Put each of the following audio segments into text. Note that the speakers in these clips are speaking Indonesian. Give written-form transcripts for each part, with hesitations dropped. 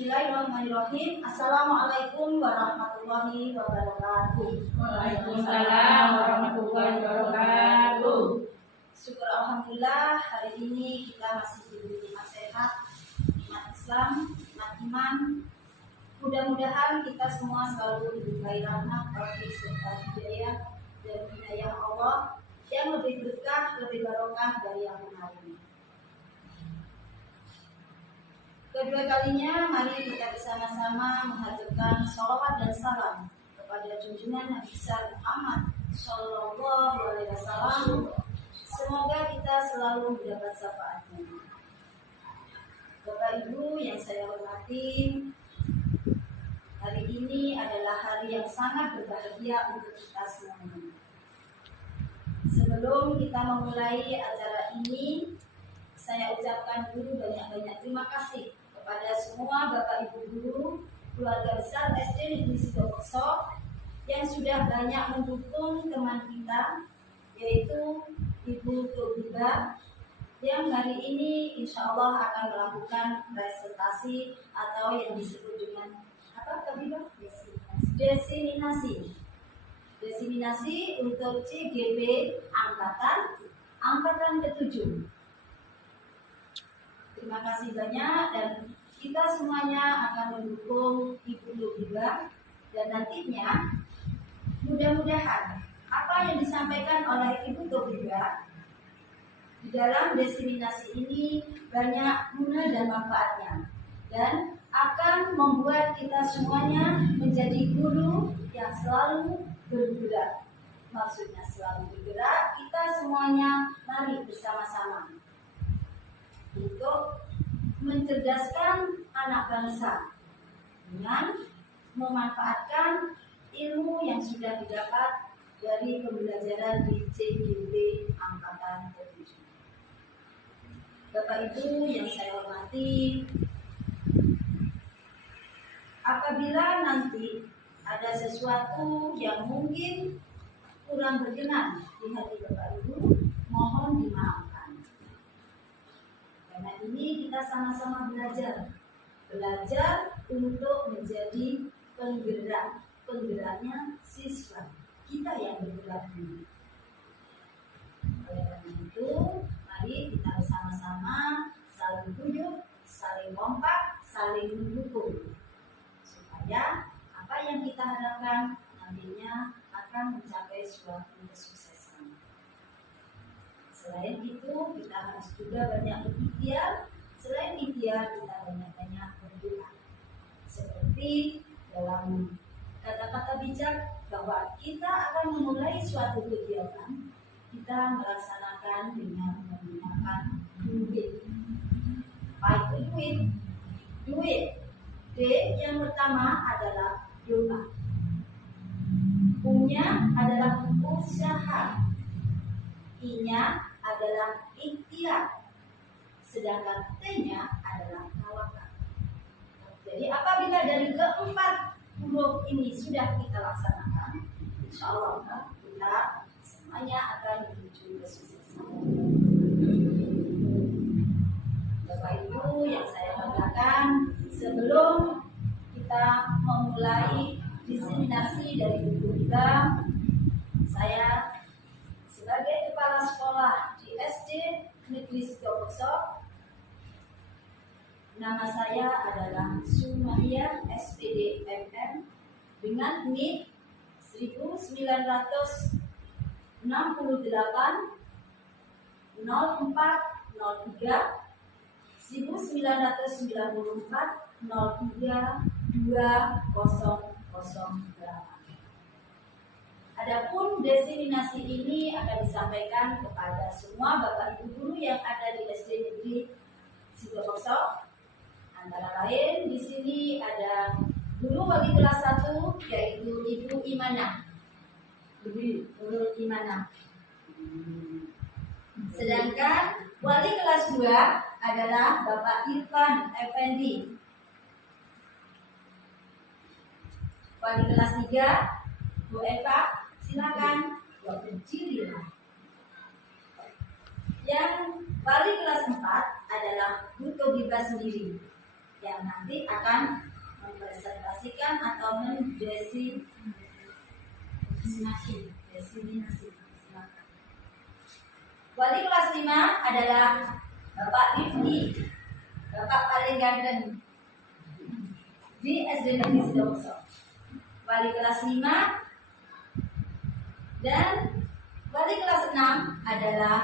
Bismillahirrahmanirrahim. Assalamualaikum warahmatullahi wabarakatuh. Waalaikumsalam warahmatullahi wabarakatuh. Syukur alhamdulillah hari ini kita masih diberi nikmat sehat, nikmat Islam, nikmat iman. Mudah-mudahan kita semua selalu diberi rahmat, taufik serta hidayah dan hidayah Allah yang lebih berkah, lebih barokah dari yang kemarin. Kedua kalinya, mari kita bersama-sama menghaturkan sholawat dan salam kepada junjungan Nabi besar Muhammad Sallallahu Alaihi Wasallam. Semoga kita selalu mendapat syafaatnya. Bapak Ibu yang saya hormati, hari ini adalah hari yang sangat berbahagia untuk kita semuanya. Sebelum kita memulai acara ini, saya ucapkan dulu banyak-banyak terima kasih kepada semua Bapak Ibu guru, keluarga besar SD Negeri Sidoarjo yang sudah banyak mendukung teman kita, yaitu Ibu Tobiba, yang hari ini insya Allah akan melakukan presentasi atau yang disebut dengan apa Tobiba? Desiminasi untuk CGP angkatan ke-7. Terima kasih banyak dan kita semuanya akan mendukung Ibu Tobiba dan nantinya mudah-mudahan apa yang disampaikan oleh Ibu Tobiba di dalam desiminasi ini banyak guna dan manfaatnya dan akan membuat kita semuanya menjadi guru yang selalu bergerak. Maksudnya selalu bergerak, kita semuanya mari bersama-sama untuk mencerdaskan anak bangsa dengan memanfaatkan ilmu yang sudah didapat dari pembelajaran di CGP angkatan ke-7. Bapak Ibu yang saya hormati, apabila nanti ada sesuatu yang mungkin kurang berkenan di hati Bapak Ibu, mohon dimaafkan. Karena ini kita sama-sama belajar untuk menjadi penggeraknya siswa kita yang bergerak ini. Oleh karena itu, mari kita bersama-sama saling tunjuk, saling kompak, saling mendukung supaya apa yang kita harapkan nantinya akan mencapai suatu kesuksesan. Selain itu, kita harus juga banyak berikhtiar. Selain ikhtiar, kita banyak-banyak berdoa. Seperti dalam kata-kata bijak bahwa kita akan memulai suatu kegiatan, kita melaksanakan dengan menggunakan duit. Apa itu duit? Duit. D yang pertama adalah doa. U-nya adalah usaha. I-nya adalah ikhtiar, sedangkan T-nya adalah tawakal. Jadi apabila dari keempat huruf ini sudah kita laksanakan, insya Allah kita semuanya akan menuju kesuksesan. Bapak Ibu yang saya banggakan, sebelum kita memulai diseminasi dari buku kita, saya sebagai kepala sekolah di SD Negeri Sidoarjo, nama saya adalah Sumaya SPD MM dengan NIK 1968 0403 1994 03 2008. Adapun desiminasi ini akan disampaikan kepada semua Bapak Ibu guru yang ada di SD Negeri Sidoarjo. Antara lain di sini ada guru wali kelas 1 yaitu Ibu Imana. Ibu Imana. Sedangkan wali kelas 2 adalah Bapak Irfan Effendi. Wali kelas 3 Bu Eva. Silakan buat berdirilah. Yang wali kelas 4 adalah Bu Tobiba sendiri. yang nanti akan mempresentasikan atau mendesimasi. Silakan. Wali kelas 5 adalah Bapak Rifki, Bapak paling ganteng di SD Negeri Sidoarjo. Wali kelas 5 dan wali kelas 6 adalah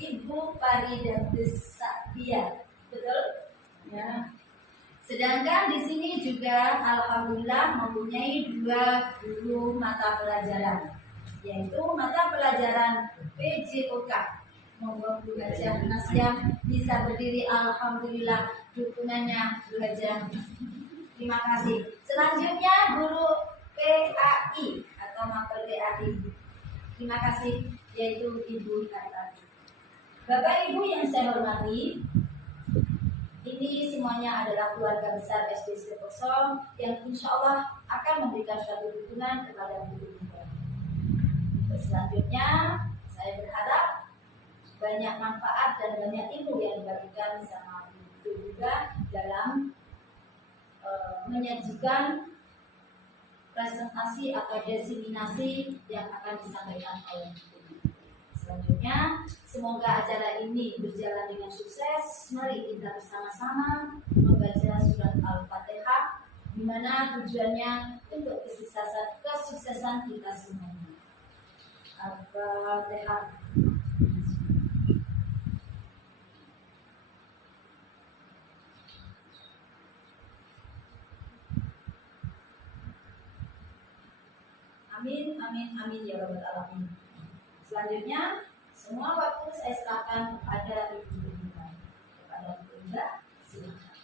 Ibu Faridatus Saktia, betul? Ya. Sedangkan di sini juga alhamdulillah mempunyai 2 guru mata pelajaran, yaitu mata pelajaran PJOK. Monggo Bu Hajah Nas yang bisa berdiri, alhamdulillah dukungannya Bu Hajah. Terima kasih. Selanjutnya guru PAI atau mapel PAI. Terima kasih, yaitu Ibu Kartati. Bapak Ibu yang saya hormati, ini semuanya adalah keluarga besar SD Sidoarjo yang insya Allah akan memberikan suatu dukungan kepada guru kita. Selanjutnya, saya berharap banyak manfaat dan banyak ilmu yang dibagikan sama Ibu juga dalam menyajikan presentasi atau diseminasi yang akan disampaikan oleh Ibu. Selanjutnya, semoga acara ini berjalan dengan sukses. Mari kita bersama-sama membaca surat Al-Fatihah, di mana tujuannya untuk kesuksesan kita semuanya. Al-Fatihah. Amin, amin, amin ya rabbal alamin. Selanjutnya, semua waktu saya serahkan kepada Ibu Linda. Kepada Ibu Linda, silakan.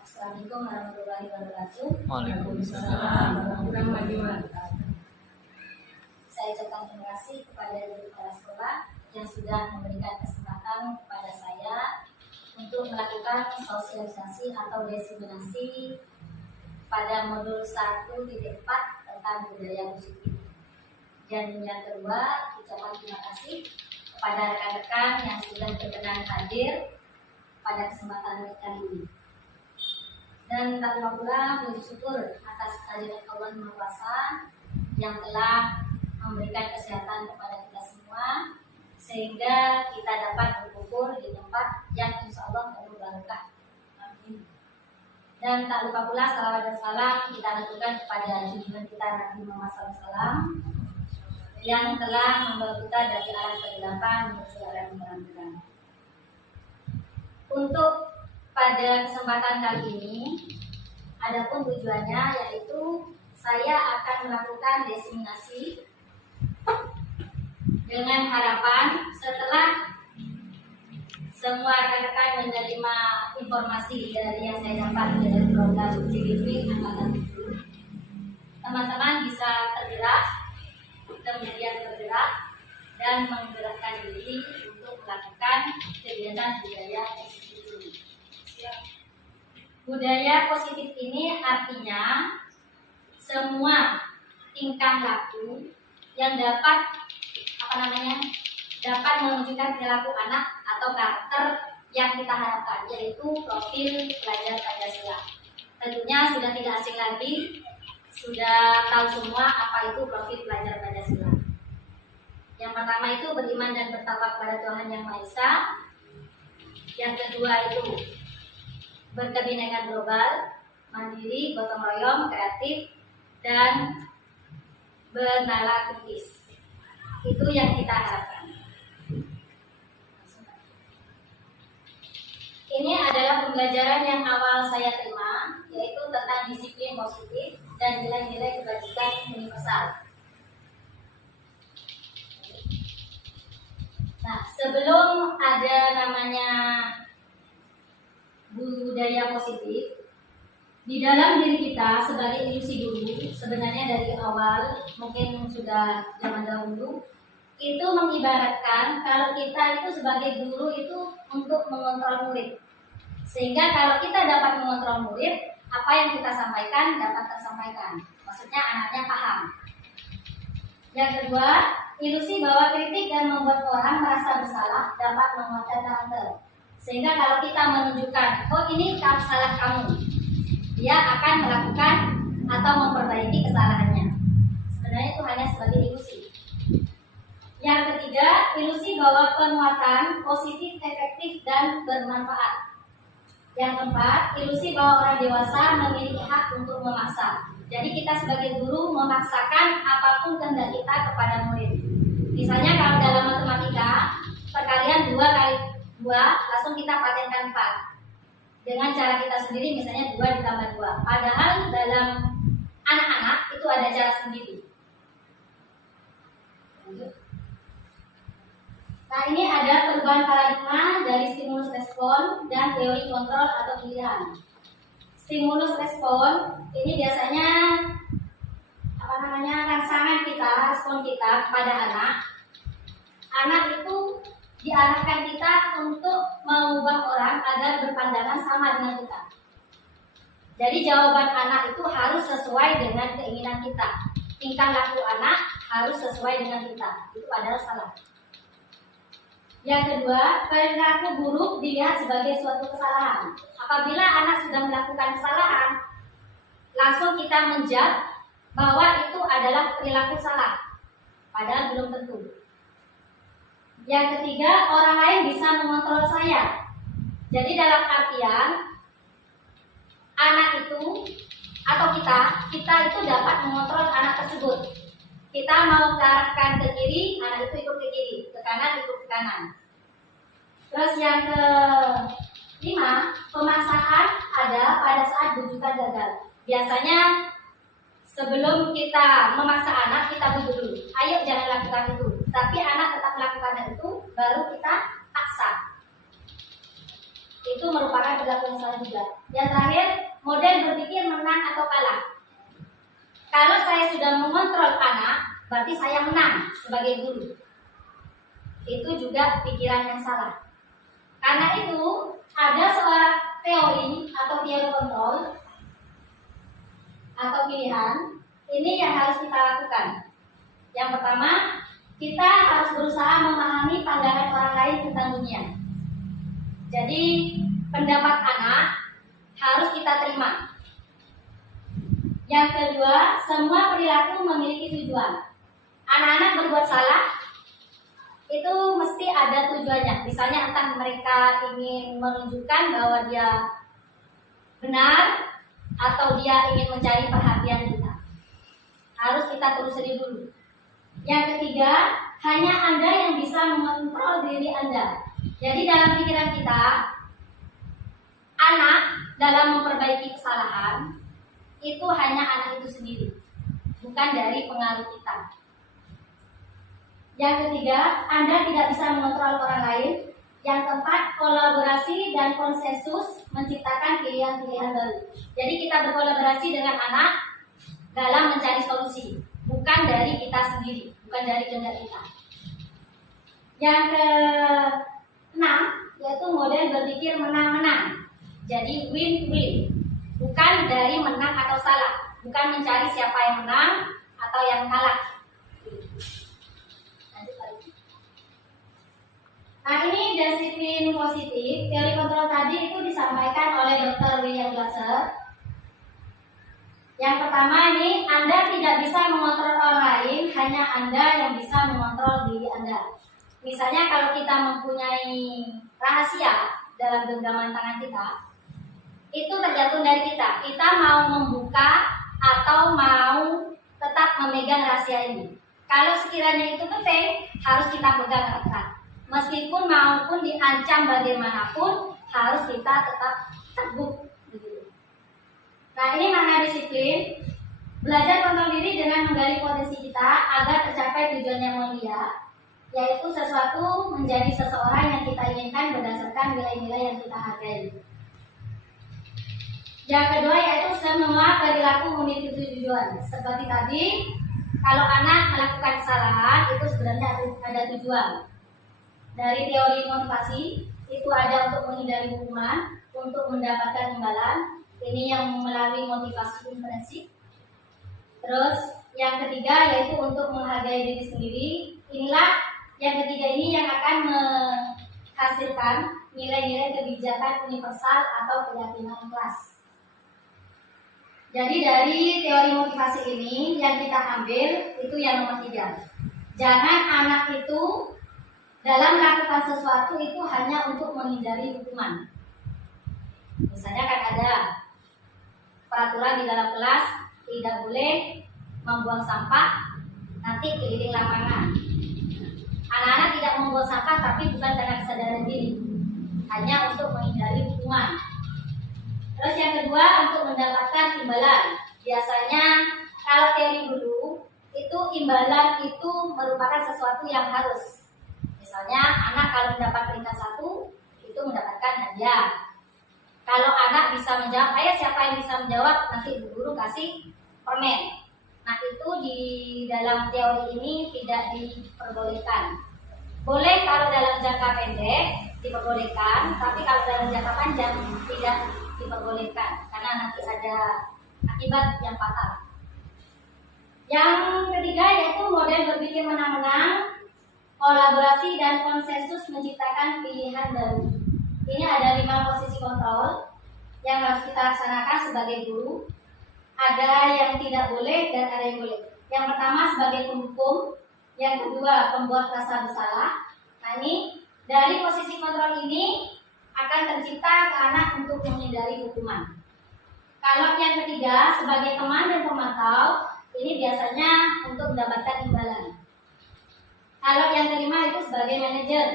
Assalamualaikum warahmatullahi wabarakatuh. Waalaikumsalam warahmatullahi wabarakatuh. Saya ucapkan terima kasih kepada guru kepala sekolah yang sudah memberikan kesempatan kepada saya untuk melakukan sosialisasi atau diseminasi pada modul 1.4 tentang budaya positif. Dan yang kedua, ucapan terima kasih kepada rekan-rekan yang sudah berkenan hadir pada kesempatan kali ini. Dan tak lupa pula puji syukur atas kehadiran Allah Maha Kuasa yang telah memberikan kesehatan kepada kita semua, sehingga kita dapat berkumpul di tempat yang insya Allah penuh barokah. Amin. Dan tak lupa pula salawat dan salam kita lakukan kepada junjungan kita Nabi Muhammad SAW yang telah membawa kita dari alam kegelapan menuju alam terang. Untuk pada kesempatan kali ini, adapun tujuannya yaitu saya akan melakukan diseminasi dengan harapan setelah semua rekan-rekan menerima informasi dari yang saya dapat dari program JGP Angkatan 7, teman-teman bisa tergerak, kemudian bergerak dan menggerakkan diri untuk melakukan kegiatan budaya positif ini. Budaya positif ini artinya semua tingkah laku yang dapat menunjukkan perilaku anak atau karakter yang kita harapkan, yaitu profil pelajar Pancasila. Tentunya sudah tidak asing lagi, sudah tahu semua apa itu profil pelajar Pancasila. Yang pertama itu beriman dan bertakwa kepada Tuhan Yang Maha Esa. Yang kedua itu berkebinekaan global, mandiri, gotong royong, kreatif, dan bernalar kritis. Itu yang kita harapkan. Ini adalah pembelajaran yang awal saya terima, yaitu tentang disiplin positif dan nilai-nilai kebajikan universal. Nah, sebelum ada namanya budaya positif, di dalam diri kita sebagai individu, sebenarnya dari awal, mungkin sudah zaman dahulu, itu mengibaratkan kalau kita itu sebagai guru itu untuk mengontrol murid. Sehingga kalau kita dapat mengontrol murid, apa yang kita sampaikan dapat tersampaikan. Maksudnya anaknya paham. Yang kedua, ilusi bahwa kritik dan membuat orang merasa bersalah dapat menguatkan karakter. Sehingga kalau kita menunjukkan, oh ini salah kamu, dia akan melakukan atau memperbaiki kesalahannya. Sebenarnya itu hanya sebagai ilusi. Yang ketiga, ilusi bahwa penguatan positif, efektif, dan bermanfaat. Yang keempat, ilusi bahwa orang dewasa memiliki hak untuk memaksa. Jadi kita sebagai guru memaksakan apapun kehendak kita kepada murid. Misalnya kalau dalam matematika, perkalian 2 kali 2, langsung kita patenkan 4. Dengan cara kita sendiri, misalnya 2 ditambah 2. Padahal dalam anak-anak itu ada cara sendiri. Nah, ini ada perubahan paradigma dari stimulus respon dan teori kontrol atau pilihan. Stimulus respon ini biasanya rangsangan kita, respon kita kepada anak. Anak itu diarahkan kita untuk mengubah orang agar berpandangan sama dengan kita. Jadi jawaban anak itu harus sesuai dengan keinginan kita. Tingkah laku anak harus sesuai dengan kita. Itu adalah salah. Yang kedua, perilaku buruk dilihat sebagai suatu kesalahan. Apabila anak sudah melakukan kesalahan, langsung kita menjudge bahwa itu adalah perilaku salah. Padahal belum tentu. Yang ketiga, orang lain bisa mengontrol saya. Jadi dalam artian anak itu atau kita itu dapat mengontrol anak tersebut. Kita mau arahkan ke kiri, anak itu ikut ke kiri, ke kanan ikut ke kanan. Terus yang kelima, pemaksaan ada pada saat bujukan gagal. Biasanya sebelum kita memaksa anak, kita bujuk dulu. Ayo jangan lakukan itu. Tapi anak tetap melakukan itu, baru kita paksa. Itu merupakan perilaku yang salah juga. Yang terakhir, model berpikir menang atau kalah. Kalau saya sudah mengontrol anak, berarti saya menang sebagai guru. Itu juga pikiran yang salah. Karena itu, ada seorang teori atau teori kontrol atau pilihan, ini yang harus kita lakukan. Yang pertama, kita harus berusaha memahami pandangan orang lain tentang dunia. Jadi, pendapat anak harus kita terima. Yang kedua, semua perilaku memiliki tujuan. Anak-anak berbuat salah, itu mesti ada tujuannya. Misalnya entah mereka ingin menunjukkan bahwa dia benar atau dia ingin mencari perhatian kita. Harus kita telusuri dulu. Yang ketiga, hanya Anda yang bisa mengontrol diri Anda. Jadi dalam pikiran kita, anak dalam memperbaiki kesalahan itu hanya anak itu sendiri, bukan dari pengaruh kita. Yang ketiga, Anda tidak bisa mengontrol orang lain. Yang keempat, kolaborasi dan konsensus menciptakan pilihan-pilihan baru. Jadi kita berkolaborasi dengan anak dalam mencari solusi, bukan dari kita sendiri, bukan dari kehendak kita. Yang keenam, yaitu model berpikir menang-menang. Jadi win-win, bukan dari menang atau salah, bukan mencari siapa yang menang atau yang kalah. Nah, ini disiplin positif. Teori kontrol tadi itu disampaikan oleh Dr. William Glasser. Yang pertama ini, Anda tidak bisa mengontrol orang lain, hanya Anda yang bisa mengontrol diri Anda. Misalnya kalau kita mempunyai rahasia dalam genggaman tangan kita, itu tergantung dari kita. Kita mau membuka atau mau tetap memegang rahasia ini. Kalau sekiranya itu penting, harus kita pegang erat. Meskipun maupun diancam bagaimanapun, harus kita tetap teguh. Nah, ini makna disiplin. Belajar kontrol diri dengan menggali potensi kita agar tercapai tujuan yang mulia, yaitu sesuatu menjadi seseorang yang kita inginkan berdasarkan nilai-nilai yang kita hargai. Yang kedua yaitu semua perilaku memiliki tujuan. Seperti tadi, kalau anak melakukan kesalahan itu sebenarnya ada tujuan. Dari teori motivasi itu ada untuk menghindari hukuman, untuk mendapatkan imbalan. Ini yang melalui motivasi intrinsik. Terus yang ketiga yaitu untuk menghargai diri sendiri. Inilah yang ketiga ini yang akan menghasilkan nilai-nilai kebijakan universal atau keyakinan kelas. Jadi dari teori motivasi ini yang kita ambil itu yang nomor 3. Jangan anak itu dalam melakukan sesuatu itu hanya untuk menghindari hukuman. Misalnya kan ada peraturan di dalam kelas tidak boleh membuang sampah nanti keliling lapangan. Anak-anak tidak membuang sampah tapi bukan karena kesadaran diri, hanya untuk menghindari hukuman. Terus yang kedua untuk mendapatkan imbalan. Biasanya kalau teori dulu itu imbalan itu merupakan sesuatu yang harus. Misalnya anak kalau mendapat peringkat 1 itu mendapatkan hadiah. Kalau anak bisa menjawab, ayo siapa yang bisa menjawab, nanti ibu guru kasih permen. Nah itu di dalam teori ini tidak diperbolehkan. Boleh kalau dalam jangka pendek diperbolehkan, tapi kalau dalam jangka panjang tidak diperbolehkan karena nanti ada akibat yang fatal. Yang ketiga yaitu model berpikir menang-menang, kolaborasi dan konsensus menciptakan pilihan baru. Ini ada 5 posisi kontrol yang harus kita laksanakan sebagai guru. Ada yang tidak boleh dan ada yang boleh. Yang pertama sebagai penghukum, yang kedua pembuat rasa bersalah. Nah ini dari posisi kontrol ini akan tercipta ke anak untuk menghindari hukuman. Kalau yang ketiga sebagai teman dan pemantau, ini biasanya untuk mendapatkan imbalan. Kalau yang kelima itu sebagai manajer.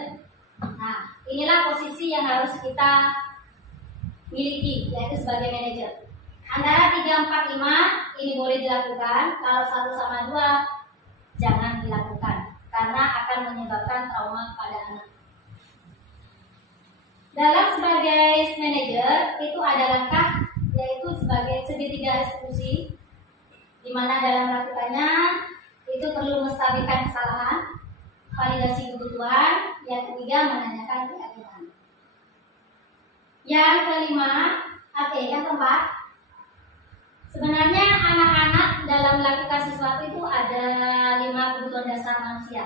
Nah, inilah posisi yang harus kita miliki, yaitu sebagai manajer. Antara 3, 4, 5 ini boleh dilakukan. Kalau 1 sama 2 jangan dilakukan karena akan menyebabkan trauma pada anak. Dalam sebagai manajer itu ada langkah yaitu sebagai segitiga eksekusi, di mana dalam melakukannya itu perlu menstabilkan kesalahan, validasi kebutuhan, yang ketiga menanyakan keyakinan. Yang kelima, yang keempat, sebenarnya anak-anak dalam melakukan sesuatu itu ada 5 kebutuhan dasar manusia.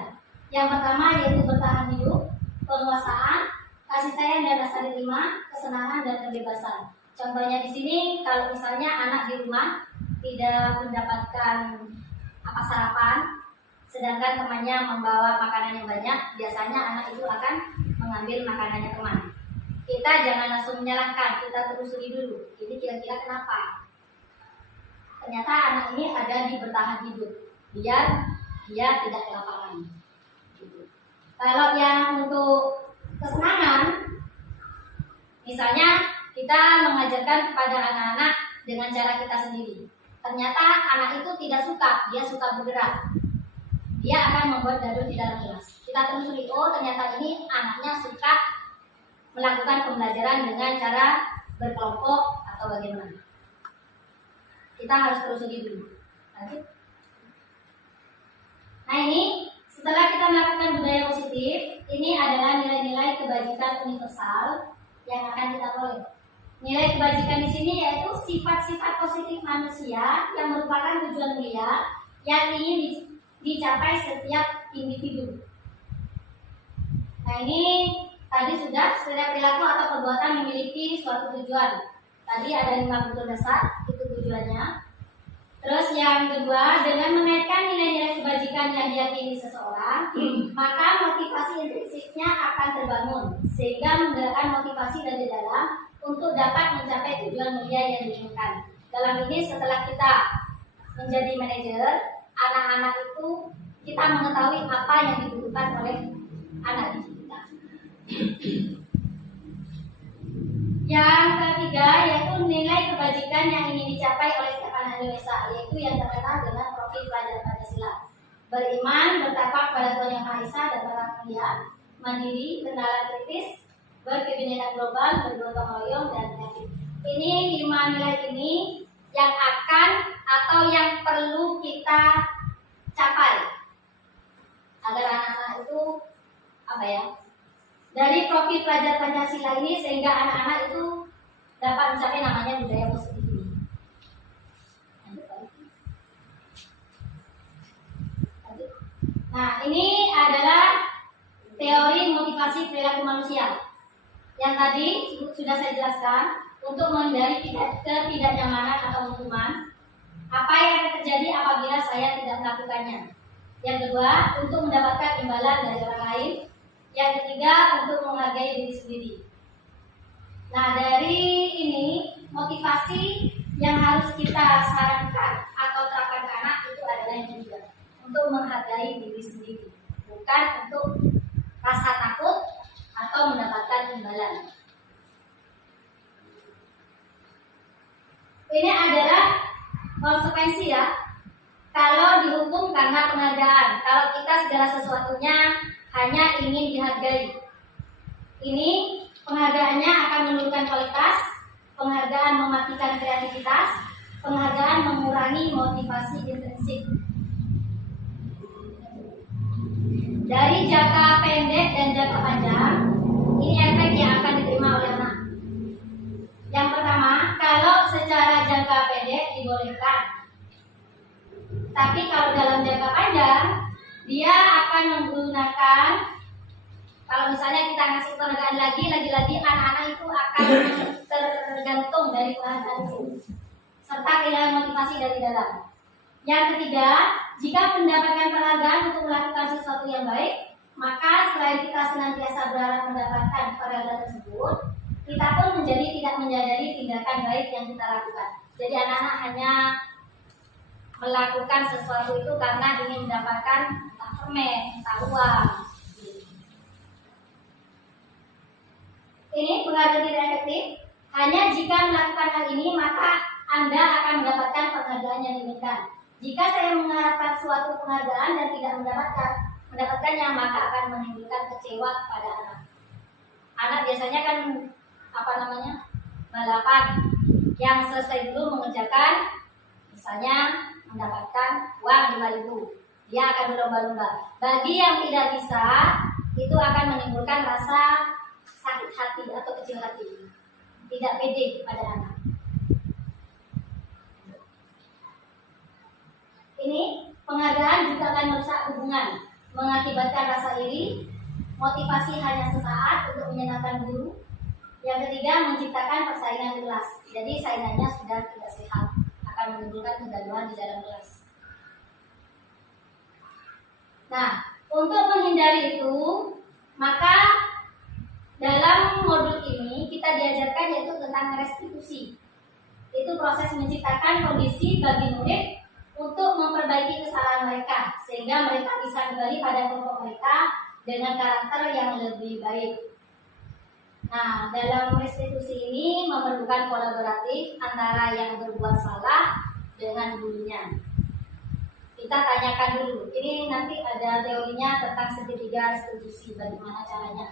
Yang pertama yaitu bertahan hidup, penguasaan, kasih sayang dan rasa diterima, kesenangan dan kebebasan. Contohnya di sini kalau misalnya anak di rumah tidak mendapatkan sarapan, sedangkan temannya membawa makanan yang banyak, biasanya anak itu akan mengambil makanannya teman. Kita jangan langsung menyalahkan, kita telusuri dulu. Ini kira-kira kenapa? Ternyata anak ini ada di bertahan hidup, biar dia tidak kelaparan. Kalau yang untuk kesenangan, misalnya kita mengajarkan kepada anak-anak dengan cara kita sendiri. Ternyata anak itu tidak suka, dia suka bergerak. Dia akan membuat gaduh di dalam kelas. Kita telusuri, oh ternyata ini anaknya suka melakukan pembelajaran dengan cara berkelompok atau bagaimana. Kita harus telusuri dulu. Lanjut. Nah ini setelah kita melakukan budaya positif, ini adalah nilai-nilai kebajikan universal yang akan kita peroleh. Nilai kebajikan di sini yaitu sifat-sifat positif manusia yang merupakan tujuan mulia yang ingin dicapai setiap individu. Nah ini tadi sudah setiap perilaku atau perbuatan memiliki suatu tujuan. Tadi ada 5 kebutuhan dasar, itu tujuannya. Terus yang kedua, dengan menaikkan nilai-nilai kebajikan yang diyakini seseorang, maka motivasi intrinsiknya akan terbangun, sehingga menggerakkan motivasi dari dalam untuk dapat mencapai tujuan mulia yang diinginkan. Dalam ini setelah kita menjadi manajer, anak-anak itu kita mengetahui apa yang dibutuhkan oleh anak didik kita. Yang ketiga yaitu nilai kebajikan yang ingin dicapai oleh setiap anak Indonesia, yaitu yang terkenal dengan profil pelajar Pancasila. Beriman, bertakwa kepada Tuhan Yang Maha Esa dan beragama mulia, mandiri, bernalar kritis, berkebinekaan global, bergotong royong dan kreatif. Ini 5 nilai ini yang akan atau yang perlu kita capai agar anak-anak itu dari profil pelajar Pancasila ini sehingga anak-anak itu dapat mencapai namanya budaya positif ini. Nah, ini adalah teori motivasi perilaku manusia yang tadi sudah saya jelaskan. Untuk menghindari ketidaknyamanan atau hukuman, apa yang akan terjadi apabila saya tidak melakukannya. Yang kedua, untuk mendapatkan imbalan dari orang lain. Yang ketiga, untuk menghargai diri sendiri. Nah, dari ini motivasi yang harus kita sarankan atau terapkan ke anak itu adalah yang ketiga, untuk menghargai diri sendiri, bukan untuk rasa takut atau mendapatkan imbalan. Ini adalah konsekuensi ya. Kalau dihukum karena penghargaan, kalau kita segala sesuatunya hanya ingin dihargai, ini penghargaannya akan menurunkan kualitas, penghargaan mematikan kreativitas, penghargaan mengurangi motivasi intrinsik. Dari jangka pendek dan jangka panjang, ini efek yang akan diterima oleh anak. Yang pertama, kalau secara jangka pendek dibolehkan, tapi kalau dalam jangka panjang, dia akan menggunakan, kalau misalnya kita ngasih penghargaan lagi-lagi anak-anak itu akan tergantung dari penghargaan itu, serta kehilangan motivasi dari dalam. Yang ketiga, jika mendapatkan penghargaan untuk melakukan sesuatu yang baik, maka selain kita senantiasa berharap mendapatkan penghargaan tersebut, kita pun menjadi tidak menyadari tindakan baik yang kita lakukan. Jadi anak-anak hanya melakukan sesuatu itu karena ingin mendapatkan entah permen, entah uang. Ini penghargaan tidak efektif. Hanya jika melakukan hal ini, maka Anda akan mendapatkan penghargaan yang diinginkan. Jika saya mengharapkan suatu penghargaan dan tidak mendapatkannya, maka akan menimbulkan kecewa kepada anak. Anak biasanya kan balapan yang selesai dulu mengerjakan, misalnya mendapatkan uang 5.000, dia akan berlomba-lomba. Bagi yang tidak bisa, itu akan menimbulkan rasa sakit hati atau kecil hati, tidak pede pada anak. Ini penghargaan juga akan merusak hubungan, mengakibatkan rasa iri, motivasi hanya sesaat untuk menyenangkan guru. Yang ketiga, menciptakan persaingan kelas. Jadi saingannya sudah tidak sehat, akan menimbulkan kegaduhan di dalam kelas. Nah, untuk menghindari itu, maka dalam modul ini kita diajarkan yaitu tentang restitusi. Itu proses menciptakan kondisi bagi murid untuk memperbaiki kesalahan mereka, sehingga mereka bisa kembali pada kelompok mereka dengan karakter yang lebih baik. Nah, dalam restitusi ini memerlukan kolaboratif antara yang berbuat salah dengan gurunya. Kita tanyakan dulu. Ini nanti ada teorinya tentang segitiga restitusi, bagaimana caranya.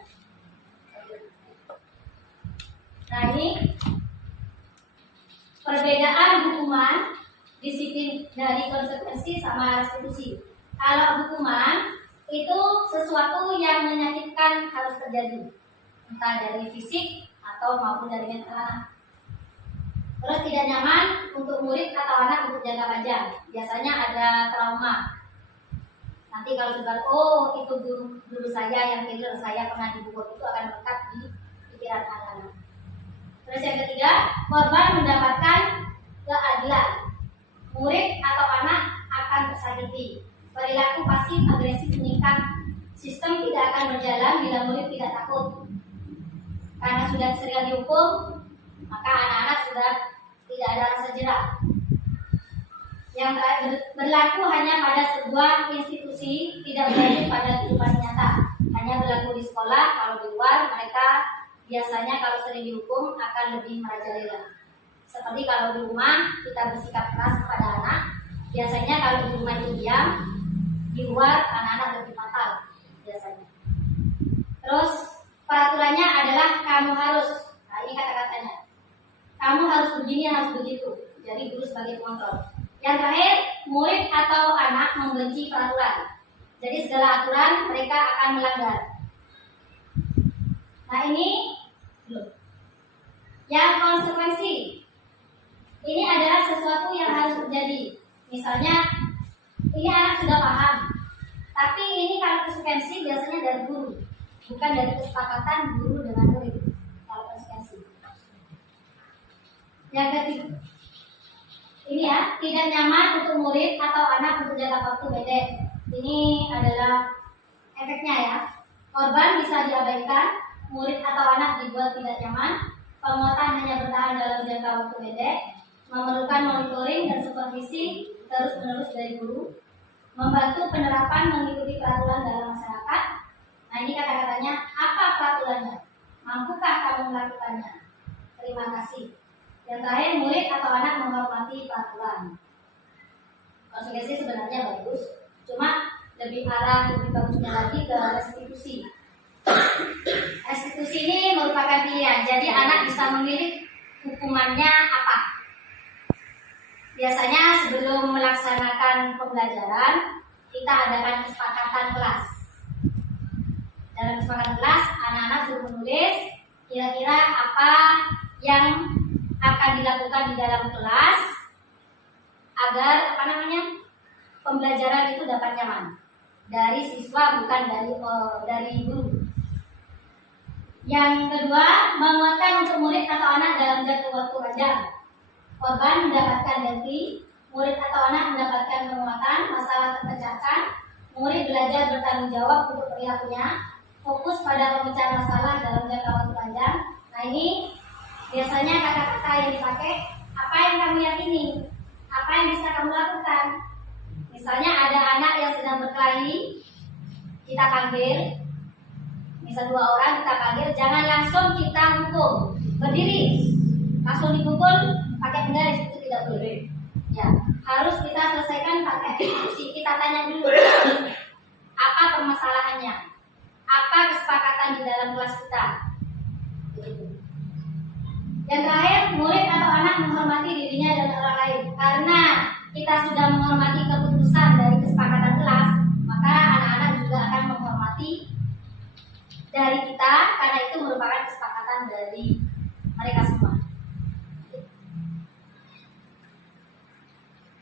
Nah, ini perbedaan hukuman, disiplin dari konsekuensi sama restitusi. Kalau hukuman itu sesuatu yang menyakitkan harus terjadi, entah dari fisik atau maupun dari mental. Terus tidak nyaman untuk murid atau anak untuk jangka panjang. Biasanya ada trauma. Nanti kalau sudah, oh itu guru saya yang killer saya pernah dipukul, itu akan melekat di pikiran anak-anak. Terus yang ketiga, korban mendapatkan keadilan. Murid atau anak akan tersakiti. Perilaku pasif agresif meningkat. Sistem tidak akan berjalan bila murid tidak takut. Karena sudah sering dihukum, maka anak-anak sudah tidak ada rasa jerak. Yang berlaku hanya pada sebuah institusi, tidak berlaku pada kehidupan nyata. Hanya berlaku di sekolah. Kalau di luar, mereka biasanya kalau sering dihukum akan lebih merajalela. Seperti kalau di rumah kita bersikap keras kepada anak, biasanya kalau di rumah itu diam, di luar anak-anak lebih fatal biasanya. Terus peraturannya adalah kamu harus, nah ini kata-katanya, kamu harus begini, harus begitu. Jadi guru sebagai pengontrol. Yang terakhir, murid atau anak membenci peraturan. Jadi segala aturan mereka akan melanggar. Nah ini yang konsekuensi. Ini adalah sesuatu yang harus terjadi. Misalnya, ini anak sudah paham Tapi ini kalau konsekuensi biasanya dari guru, bukan dari kesepakatan guru dengan murid. Kalau konsekuensi. Yang ketiga, ini ya, tidak nyaman untuk murid atau anak untuk jaga waktu bedek. Ini adalah efeknya ya. Korban bisa diabaikan, murid atau anak dibuat tidak nyaman, penguatan hanya bertahan dalam jangka waktu pendek, memerlukan monitoring dan supervisi terus-menerus dari guru, membantu penerapan mengikuti peraturan dalam masyarakat. Nah ini kata-katanya, apa peraturannya? Mampukah kamu melakukannya? Terima kasih. Yang terakhir, murid atau anak menghormati peraturan. Konsekuensi sebenarnya bagus, cuma lebih bagusnya lagi ke restitusi. Restitusi ini merupakan pilihan, jadi anak bisa memilih hukumannya apa. Biasanya sebelum melaksanakan pembelajaran, kita adakan kesepakatan kelas. Dalam kesepakatan kelas, anak-anak suruh menulis kira-kira apa yang akan dilakukan di dalam kelas agar pembelajaran itu dapat nyaman dari siswa, bukan dari guru. Yang kedua, menguatkan untuk murid atau anak dalam jangka waktu wajar. Korban mendapatkan ganti, murid atau anak mendapatkan penguatan, masalah terpecahkan, murid belajar bertanggung jawab untuk perilakunya, fokus pada pemecahan masalah dalam jangka waktu panjang. Nah ini biasanya kata-kata yang dipakai, apa yang kamu yakini, apa yang bisa kamu lakukan. Misalnya ada anak yang sedang berkelahi, kita panggil, misal 2 orang kita panggil, jangan langsung kita hukum, berdiri, langsung dipukul pakai penggaris, itu tidak boleh. Ya, harus kita selesaikan pakai diskusi. Kita tanya dulu, apa permasalahannya, apa kesepakatan di dalam kelas kita. Yang terakhir, murid atau anak menghormati dirinya dan orang lain. Karena kita sudah menghormati keputusan dari kesepakatan kelas, maka anak-anak juga akan menghormati dari kita, karena itu merupakan kesepakatan dari mereka semua.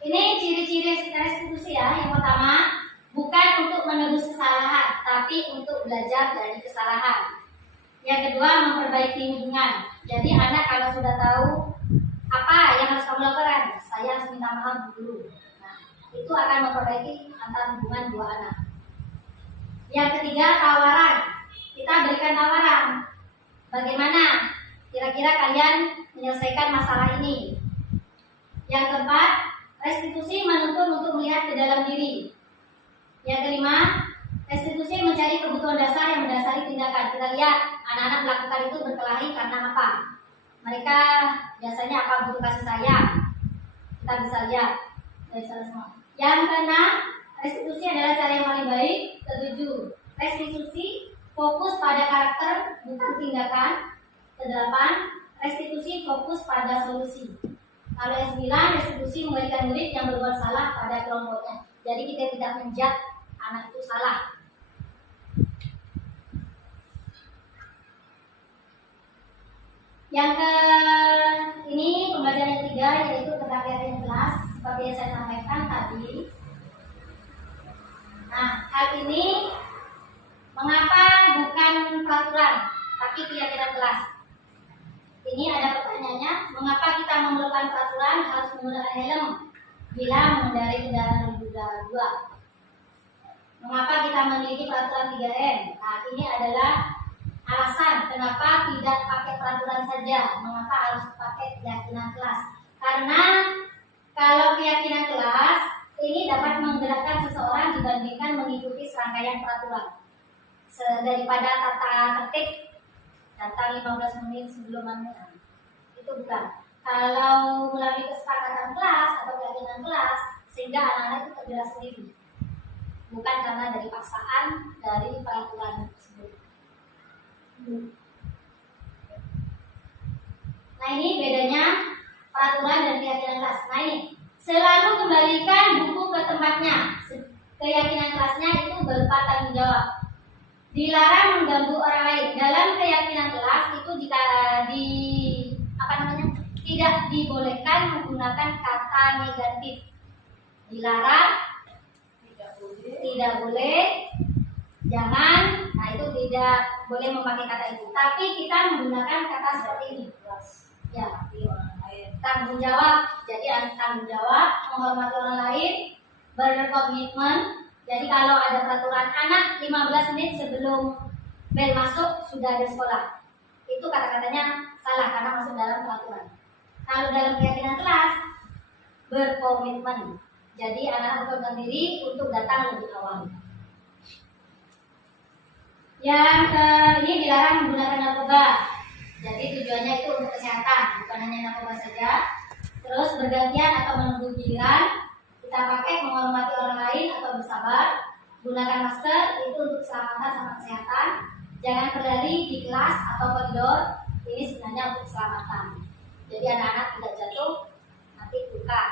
Ini ciri-ciri restitusi ya. Yang pertama, bukan untuk menebus kesalahan, tapi untuk belajar dari kesalahan. Yang kedua, memperbaiki hubungan. Jadi anak kalau sudah tahu apa yang harus kamu lakukan, saya harus minta maaf dulu. Nah, itu akan memperbaiki antara hubungan dua anak. Yang ketiga, tawaran. Kita berikan tawaran. Bagaimana kira-kira kalian menyelesaikan masalah ini? Yang keempat, restitusi menuntut untuk melihat ke dalam diri. Yang kelima, restitusi mencari kebutuhan dasar yang mendasari tindakan. Kita lihat anak-anak melakukan itu berkelahi karena apa? Mereka biasanya apa? Butuh kasih sayang. Kita bisa lihat dari sana semua. Yang keenam, restitusi adalah cara yang paling baik. Ketujuh, restitusi fokus pada karakter bukan tindakan. Kedelapan, restitusi fokus pada solusi. Kalau yang 9, restitusi memberikan murid yang berbuat salah pada kelompoknya. Jadi kita tidak menjat anak itu salah. Yang ini pembelajaran yang ketiga, yaitu keterkaitan kelas seperti yang saya sampaikan tadi. Nah, hal ini mengapa bukan peraturan tapi keyakinan kelas? Ini ada pertanyaannya, mengapa kita memerlukan peraturan harus menggunakan helm bila mengendarai kendaraan roda 2? Mengapa kita memiliki peraturan 3M? Nah, ini adalah alasan kenapa tidak pakai peraturan saja, mengapa harus pakai keyakinan kelas. Karena kalau keyakinan kelas ini dapat menggerakkan seseorang dibandingkan mengikuti serangkaian peraturan. Daripada tata tertib datang 15 menit sebelum panggilan. Itu bukan. Kalau melalui kesepakatan kelas atau keyakinan kelas, sehingga anak-anak itu tergerak sendiri. Bukan karena dari paksaan dari peraturan tersebut. Nah ini bedanya peraturan dan keyakinan kelas. Nah ini, selalu kembalikan buku ke tempatnya. Keyakinan kelasnya itu berupa tanggung jawab. Dilarang mengganggu orang lain. Dalam keyakinan kelas itu tidak dibolehkan menggunakan kata negatif. Dilarang, tidak boleh tidak boleh, jangan, nah itu tidak boleh memakai kata itu. Tapi kita menggunakan kata seperti ini. Ya, tanggung jawab. Jadi tanggung jawab, menghormati orang lain, berkomitmen. Jadi kalau ada peraturan anak 15 menit sebelum bel masuk sudah ada sekolah, itu kata-katanya salah karena masuk dalam peraturan. Kalau dalam keyakinan kelas, berkomitmen. Jadi anak berkomitmen diri untuk datang lebih awal. Yang ini dilarang menggunakan narkoba. Jadi tujuannya itu untuk kesehatan, bukan hanya narkoba saja. Terus bergantian atau menunggu giliran. Kita pakai menghormati orang lain atau bersabar. Gunakan masker itu untuk keselamatan sama kesehatan. Jangan berlari di kelas atau koridor. Ini sebenarnya untuk keselamatan. Jadi anak-anak tidak jatuh, nanti luka.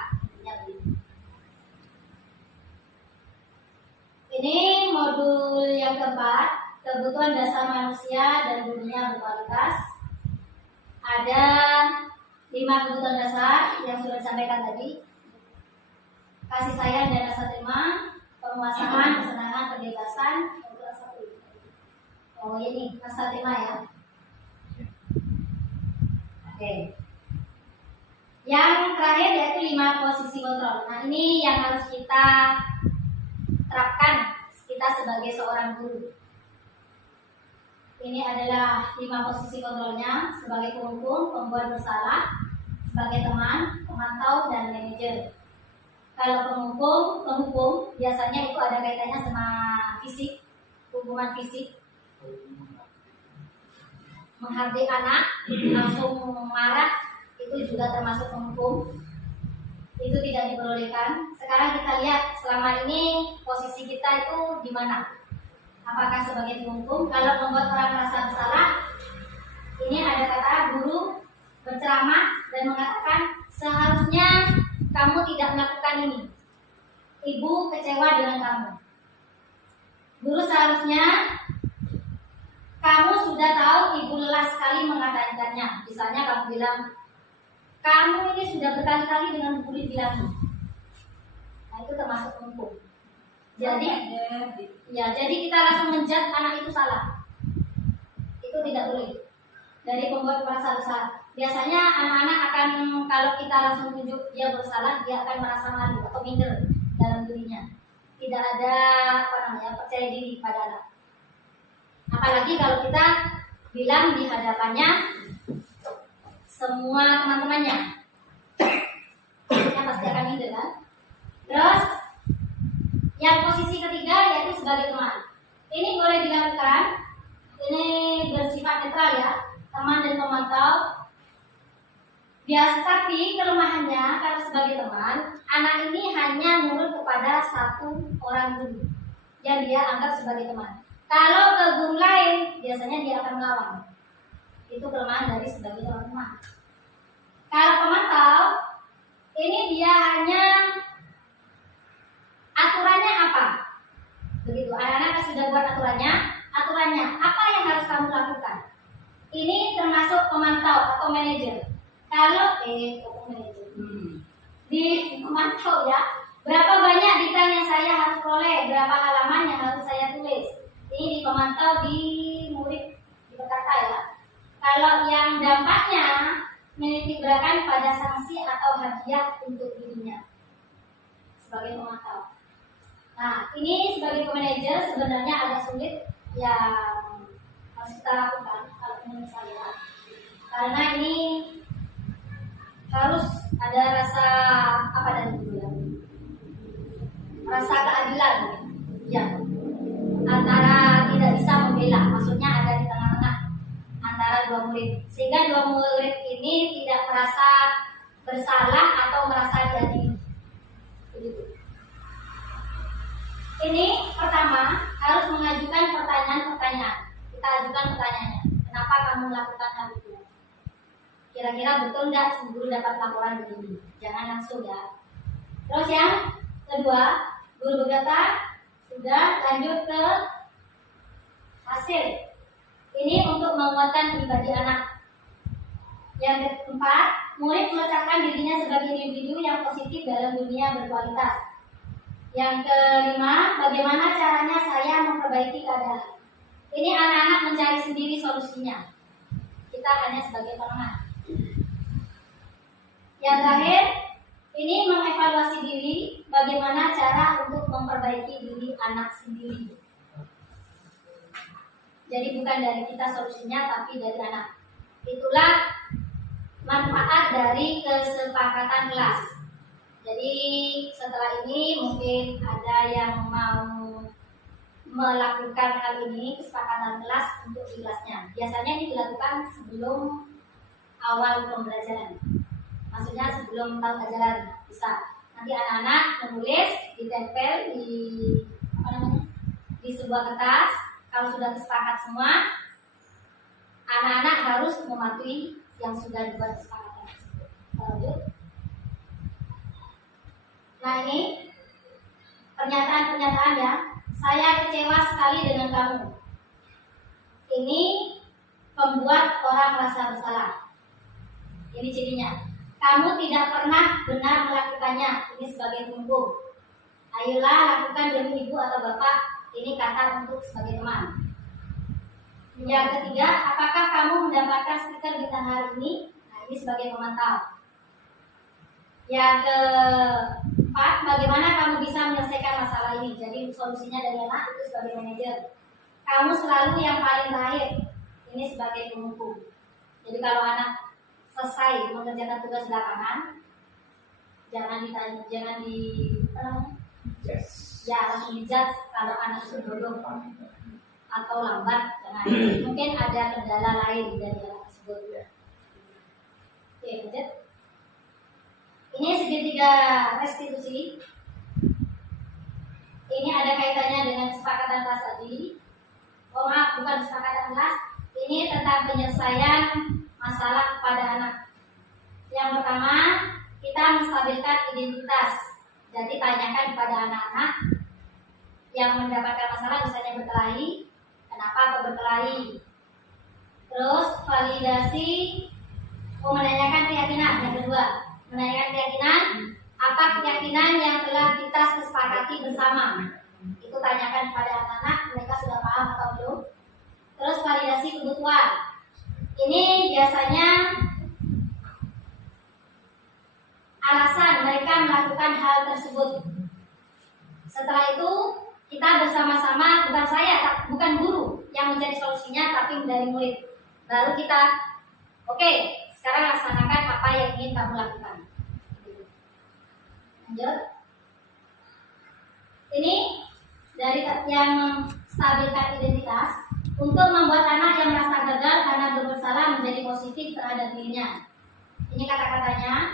Ini modul yang keempat, kebutuhan dasar manusia dan dunia berkualitas. Ada 5 kebutuhan dasar yang sudah disampaikan tadi. Kasih sayang dan rasa terima, penguasaan, kesenangan, kebebasan. Oh ini rasa terima ya. Oke. Yang terakhir yaitu 5 posisi kontrol. Nah ini yang harus kita terapkan kita sebagai seorang guru. Ini adalah 5 posisi kontrolnya: sebagai penghukum, pembuat bersalah, sebagai teman, pemantau, dan manajer. Kalau penghukum biasanya itu ada kaitannya sama fisik, hukuman fisik, menghardik anak, langsung marah, itu juga termasuk penghukum. Itu tidak diperbolehkan. Sekarang kita lihat selama ini posisi kita itu di mana? Apakah sebagai penghukum? Kalau membuat orang merasa bersalah, ini ada kata guru berceramah dan mengatakan seharusnya kamu tidak melakukan ini. Ibu kecewa dengan kamu. Guru seharusnya kamu sudah tahu ibu lelah sekali mengatakannya. Misalnya kamu bilang, kamu ini sudah berkali-kali dengan guru bilangnya. Nah itu termasuk penghukum. Jadi kita langsung menjudge anak itu salah. Itu tidak boleh. Dari pembuat merasa bersalah. Biasanya anak-anak akan, kalau kita langsung tunjuk dia bersalah, dia akan merasa malu atau minder dalam dirinya. Tidak ada percaya diri pada anak. Apalagi kalau kita bilang di hadapannya semua teman-temannya, kita pasti akan minder kan. Terus yang posisi ketiga yaitu sebagai teman. Ini boleh dilakukan. Ini bersifat netral ya, teman dan pemantau. Biasa, tapi kelemahannya kalau sebagai teman, anak ini hanya nurut kepada satu orang guru yang dia anggap sebagai teman. Kalau ke guru lain, biasanya dia akan melawan. Itu kelemahan dari sebagai teman. Kalau pemantau, ini dia hanya aturannya apa? Begitu, anak-anak sudah buat aturannya apa yang harus kamu lakukan? Ini termasuk pemantau atau manajer. Kalau manajer di pemantau ya, berapa banyak detail yang saya harus peroleh, berapa halaman yang harus saya tulis. Ini di pemantau, di murid, di berkata ya. Kalau yang dampaknya menitik beratkan pada sanksi atau hadiah untuk dirinya sebagai pemantau. Nah, ini sebagai manajer sebenarnya agak sulit yang harus kita lakukan kalau menurut saya. Karena ini harus ada rasa apa dan rasa keadilan ya, antara tidak bisa membela, maksudnya ada di tengah-tengah antara dua murid, sehingga dua murid ini tidak merasa bersalah atau merasa diadili. Ini pertama harus mengajukan pertanyaan-pertanyaan. Kita ajukan pertanyaannya, kenapa kamu melakukan hal itu? Kira-kira betul nggak guru dapat laporan begini? Jangan langsung ya. Terus yang kedua, guru berkata sudah, lanjut ke hasil. Ini untuk menguatkan pribadi anak. Yang keempat, murid meletakkan dirinya sebagai individu yang positif dalam dunia berkualitas. Yang kelima, bagaimana caranya saya memperbaiki keadaan. Ini anak-anak mencari sendiri solusinya. Kita hanya sebagai penengah. Yang terakhir, ini mengevaluasi diri, bagaimana cara untuk memperbaiki diri anak sendiri. Jadi bukan dari kita solusinya, tapi dari anak. Itulah manfaat dari kesepakatan kelas. Jadi setelah ini mungkin ada yang mau melakukan hal ini, kesepakatan kelas untuk di kelasnya. Biasanya ini dilakukan sebelum awal pembelajaran. Maksudnya sebelum tahun ajaran bisa. Nanti anak-anak menulis, ditempel di di sebuah kertas. Kalau sudah sepakat semua, anak-anak harus mematuhi yang sudah dibuat kesepakatan tersebut. Lanjut. Nah ini pernyataan-pernyataan ya. Saya kecewa sekali dengan kamu. Ini membuat orang merasa bersalah. Ini cirinya. Kamu tidak pernah benar melakukannya. Ini sebagai punggung. Ayolah lakukan demi ibu atau bapak. Ini kata untuk sebagai teman. Yang ketiga, apakah kamu mendapatkan stiker bintang hari ini? Nah, ini sebagai pemantau. Yang keempat, bagaimana kamu bisa menyelesaikan masalah ini? Jadi solusinya dari anak itu sebagai manajer. Kamu selalu yang paling terakhir. Ini sebagai pemukul. Jadi kalau anak selesai mengerjakan tugas belakangan, jangan ditanya, jangan di ya langsung dijudge kalau anak itu bodoh atau lambat, jangan. Mungkin ada kendala lain dari anak tersebut. Oke, lanjut. Ini segitiga restitusi. Ini ada kaitannya dengan kesepakatan kelas tadi. Oh maaf, bukan kesepakatan kelas. Ini tentang penyelesaian masalah pada anak. Yang pertama, kita menstabilkan identitas. Jadi tanyakan kepada anak-anak yang mendapatkan masalah, misalnya berkelahi, kenapa kok berkelahi. Terus validasi, menanyakan keyakinan. Yang kedua, menanyakan keyakinan, apa keyakinan yang telah kita sepakati bersama. Itu tanyakan kepada anak-anak, mereka sudah paham atau belum. Terus validasi kebutuhan. Ini biasanya alasan mereka melakukan hal tersebut. Setelah itu kita bersama-sama, bukan saya, bukan guru yang mencari solusinya, tapi dari murid. Baru kita, oke, sekarang laksanakan apa yang ingin kamu lakukan. Lanjut. Ini dari yang stabilkan identitas untuk membuat anak yang merasa gagal karena bersalah menjadi positif terhadap dirinya. Ini kata-katanya.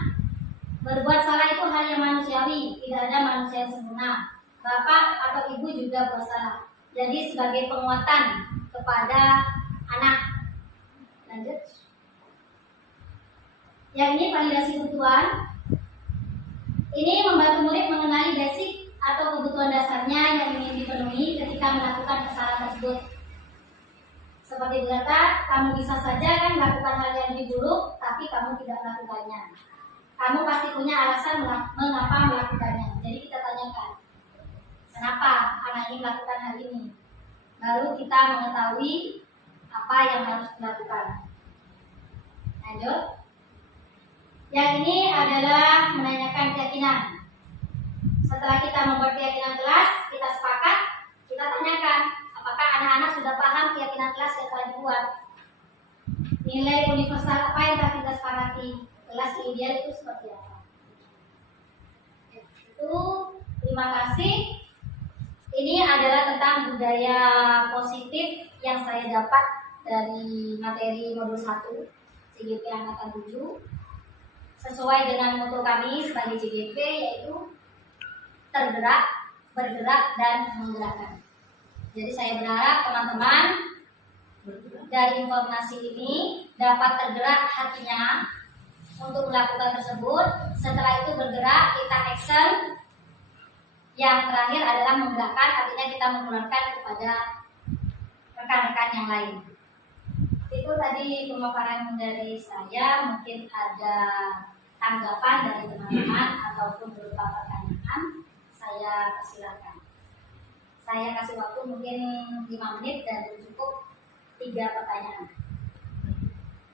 Berbuat salah itu hal yang manusiawi, tidak ada manusia yang sempurna. Bapak atau ibu juga bersalah. Jadi sebagai penguatan kepada anak. Lanjut. Yang ini validasi kebutuhan. Ini membantu murid mengenali basic atau kebutuhan dasarnya yang ingin dipenuhi ketika melakukan kesalahan tersebut. Seperti berkata, kamu bisa saja kan melakukan hal yang lebih buruk, tapi kamu tidak melakukannya. Kamu pasti punya alasan mengapa melakukannya. Jadi kita tanyakan, kenapa anak ini melakukan hal ini? Baru kita mengetahui apa yang harus dilakukan. Lanjut. Yang ini adalah menanyakan keyakinan. Setelah kita membuat keyakinan kelas, kita sepakat, kita tanyakan, apakah anak-anak sudah paham keyakinan kelas yang telah dibuat? Nilai universal apa yang telah kita sepakati? Kelas ideal itu seperti apa? Itu, terima kasih. Ini adalah tentang budaya positif yang saya dapat dari materi modul 1 CGP Angkatan 7 sesuai dengan motto kami sebagai CGP, yaitu tergerak, bergerak, dan menggerakkan. Jadi saya berharap teman-teman dari informasi ini dapat tergerak hatinya untuk melakukan tersebut. Setelah itu bergerak, kita action. Yang terakhir adalah menggerakkan, artinya kita menularkan kepada rekan-rekan yang lain. Itu tadi pemaparan dari saya. Mungkin ada tanggapan dari teman-teman ataupun berupa pertanyaan. Saya saya persilakan. Saya kasih waktu mungkin 5 menit dan cukup 3 pertanyaan.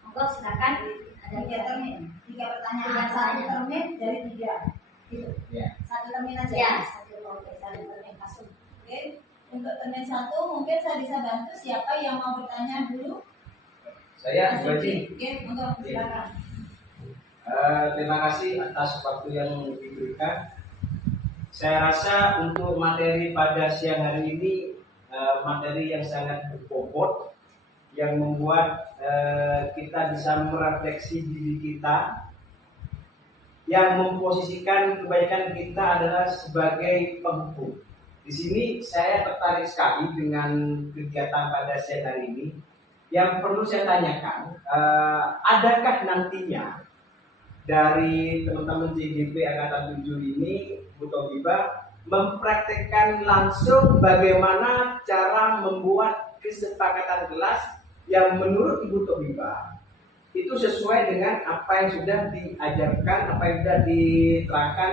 Monggo silakan. Ada 3 termin, 3 pertanyaan, 3 1 pertanyaan. termin dari 3 gitu. Ya. 1 termin aja. Ya, oke, 1 termin langsung. Oke, untuk termin 1 mungkin saya bisa bantu. Siapa yang mau bertanya dulu? Saya Mas Baji. Diki. Oke, untuk silakan. Terima kasih atas waktu yang diberikan. Saya rasa untuk materi pada siang hari ini materi yang sangat berbobot, yang membuat kita bisa merefleksi diri kita, yang memposisikan kebaikan kita adalah sebagai penghukum. Di sini saya tertarik sekali dengan kegiatan pada siang hari ini. Yang perlu saya tanyakan, adakah nantinya dari teman-teman CGP Angkatan 7 ini, Bu Tobiba, mempraktekkan langsung bagaimana cara membuat kesepakatan kelas yang menurut Ibu Tobiba itu sesuai dengan apa yang sudah diajarkan, apa yang sudah diterangkan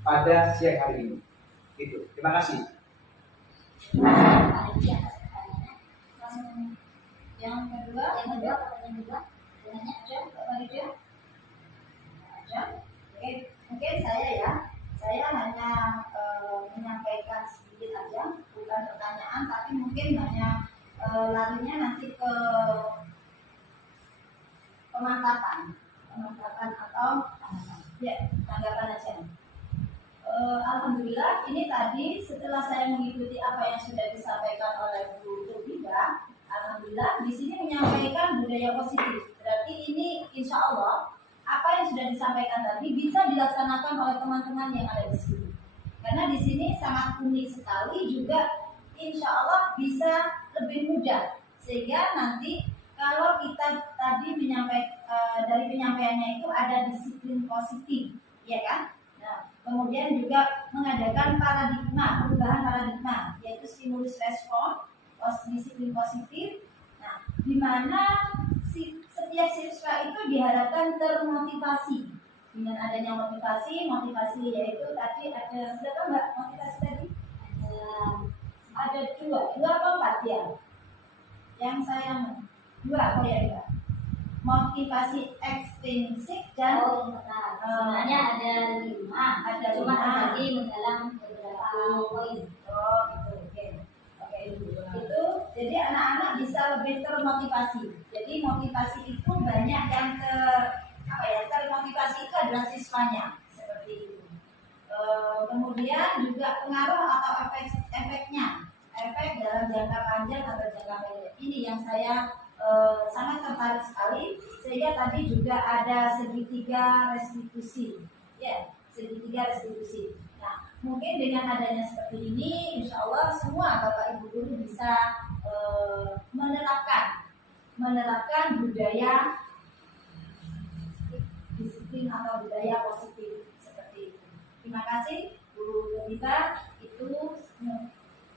pada siang hari ini. Itu. Terima kasih. Pak Riki atas pertanyaannya. Langsung yang kedua, Pertanyaan kedua, pertanyaannya ada Pak Farida? Ada. Oke, mungkin saya hanya menyampaikan sedikit aja, bukan pertanyaan, tapi mungkin hanya larinya nanti ke pemantapan atau ya tanggapan aja. Alhamdulillah ini tadi setelah saya mengikuti apa yang sudah disampaikan oleh Bu Tobiba, alhamdulillah di sini menyampaikan budaya positif. Berarti ini insya Allah apa yang sudah disampaikan tadi bisa dilaksanakan oleh teman-teman yang ada di sini. Karena di sini sangat unik sekali juga, insya Allah bisa lebih mudah. Sehingga nanti kalau kita tadi dari penyampaiannya itu ada disiplin positif, ya kan? Nah, kemudian juga mengadakan perubahan paradigma, yaitu stimulus respon, disiplin positif. Nah, di mana setiap siswa itu diharapkan termotivasi. Dengan adanya motivasi yaitu tadi ada berapa Mbak motivasi tadi? Ada dua atau 4 ya? Yang saya 2, oh ya 2. Motivasi ekstrinsik dan sebenarnya ada 5, cuma tadi mendalam beberapa poin. Oh gitu, oke. Itu jadi anak-anak bisa lebih termotivasi. Jadi motivasi itu banyak yang termotivasi itu adalah siswanya seperti itu. Kemudian juga pengaruh atau efeknya, efek dalam jangka panjang atau jangka pendek. Ini yang saya sangat tertarik sekali, sehingga tadi juga ada segitiga restitusi, ya segitiga restitusi. Nah, mungkin dengan adanya seperti ini, insya Allah semua Bapak Ibu guru bisa menerapkan budaya disiplin atau budaya positif seperti itu. Terima kasih Bu Tobiba. Itu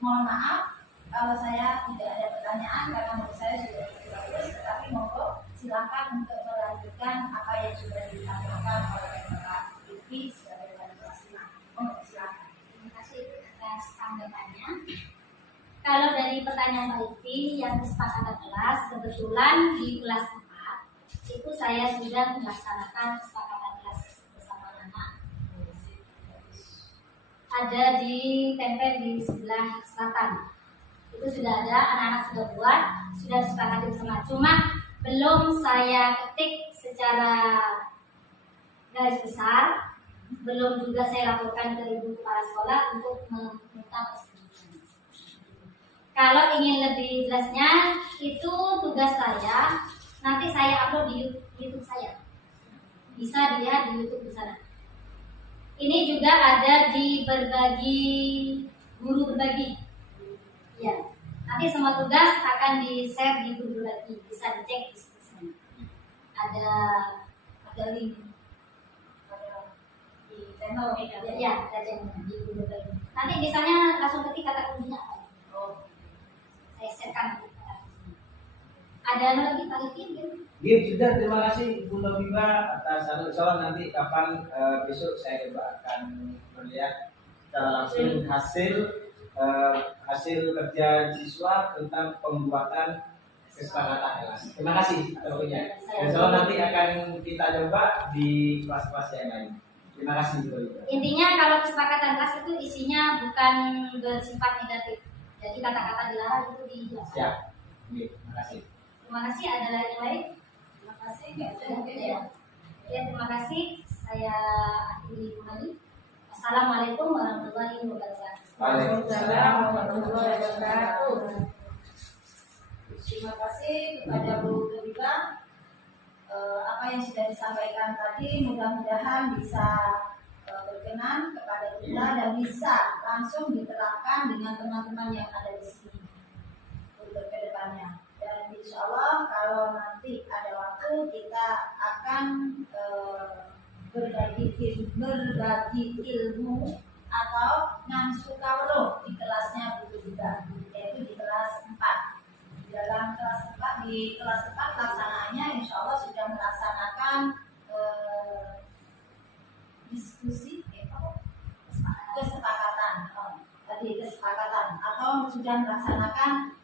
mohon maaf kalau saya tidak ada pertanyaan karena menurut saya sudah cukup bagus, tetapi monggo silakan untuk melanjutkan apa yang sudah disampaikan oleh Bapak Riki sebagai wali kelas 5. Monggo silakan. Terima kasih atas tanggapannya. Kalau dari pertanyaan Pak Riki yang kesepakatan kelas, kebetulan di kelas 4 itu saya sudah melaksanakan kesepakatan kelas bersama anak. Ada di tempel di sebelah selatan. Itu sudah ada, anak-anak sudah buat, sudah disepakati bersama. Cuma belum saya ketik secara garis besar, belum juga saya laporkan ke ibu kepala sekolah untuk meminta persetujuan. Kalau ingin lebih jelasnya, itu tugas saya. Nanti saya upload di YouTube saya. Bisa dilihat di YouTube di sana. Ini juga ada di guru berbagi. Ya. Nanti semua tugas akan di-share di guru berbagi. Bisa dicek di sana. Ada link. Di channel ya, ada channel di guru berbagi. Nanti misalnya langsung ketik kata kuncinya apa? Oh. Saya sharekan. Ada lagi Pak Riki? Sudah, terima kasih Bu Tobiba atas insya Allah nanti kapan besok saya coba akan melihat kita langsung hasil kerja siswa tentang pembuatan kesepakatan kelas. Terima kasih atas waktunya. Insya Allah nanti akan kita coba di kelas-kelas yang lain. Terima kasih. Intinya kalau kesepakatan kelas itu isinya bukan bersifat negatif. Jadi kata-kata dilarang itu dijauhkan. Siap. Terima kasih. Terima kasih. Ada lagi yang lain? Terima kasih. Mungkin ya. Ya, terima kasih. Saya akhiri kembali. Assalamualaikum warahmatullahi wabarakatuh. Waalaikumsalam warahmatullahi wabarakatuh. Terima kasih kepada Bu Tubiba. Apa yang sudah disampaikan tadi mudah-mudahan bisa berkenan kepada kita dan bisa langsung diterapkan dengan teman-teman yang ada di sini untuk kedepannya. Dan insya Allah kalau nanti ada waktu kita akan berbagi ilmu atau ngangsu kawruh di kelasnya Bu Tubiba, yaitu di kelas 4. Dalam kelas 4, di kelas 4 pelaksanaannya insya Allah sudah melaksanakan diskusi kesepakatan atau sudah melaksanakan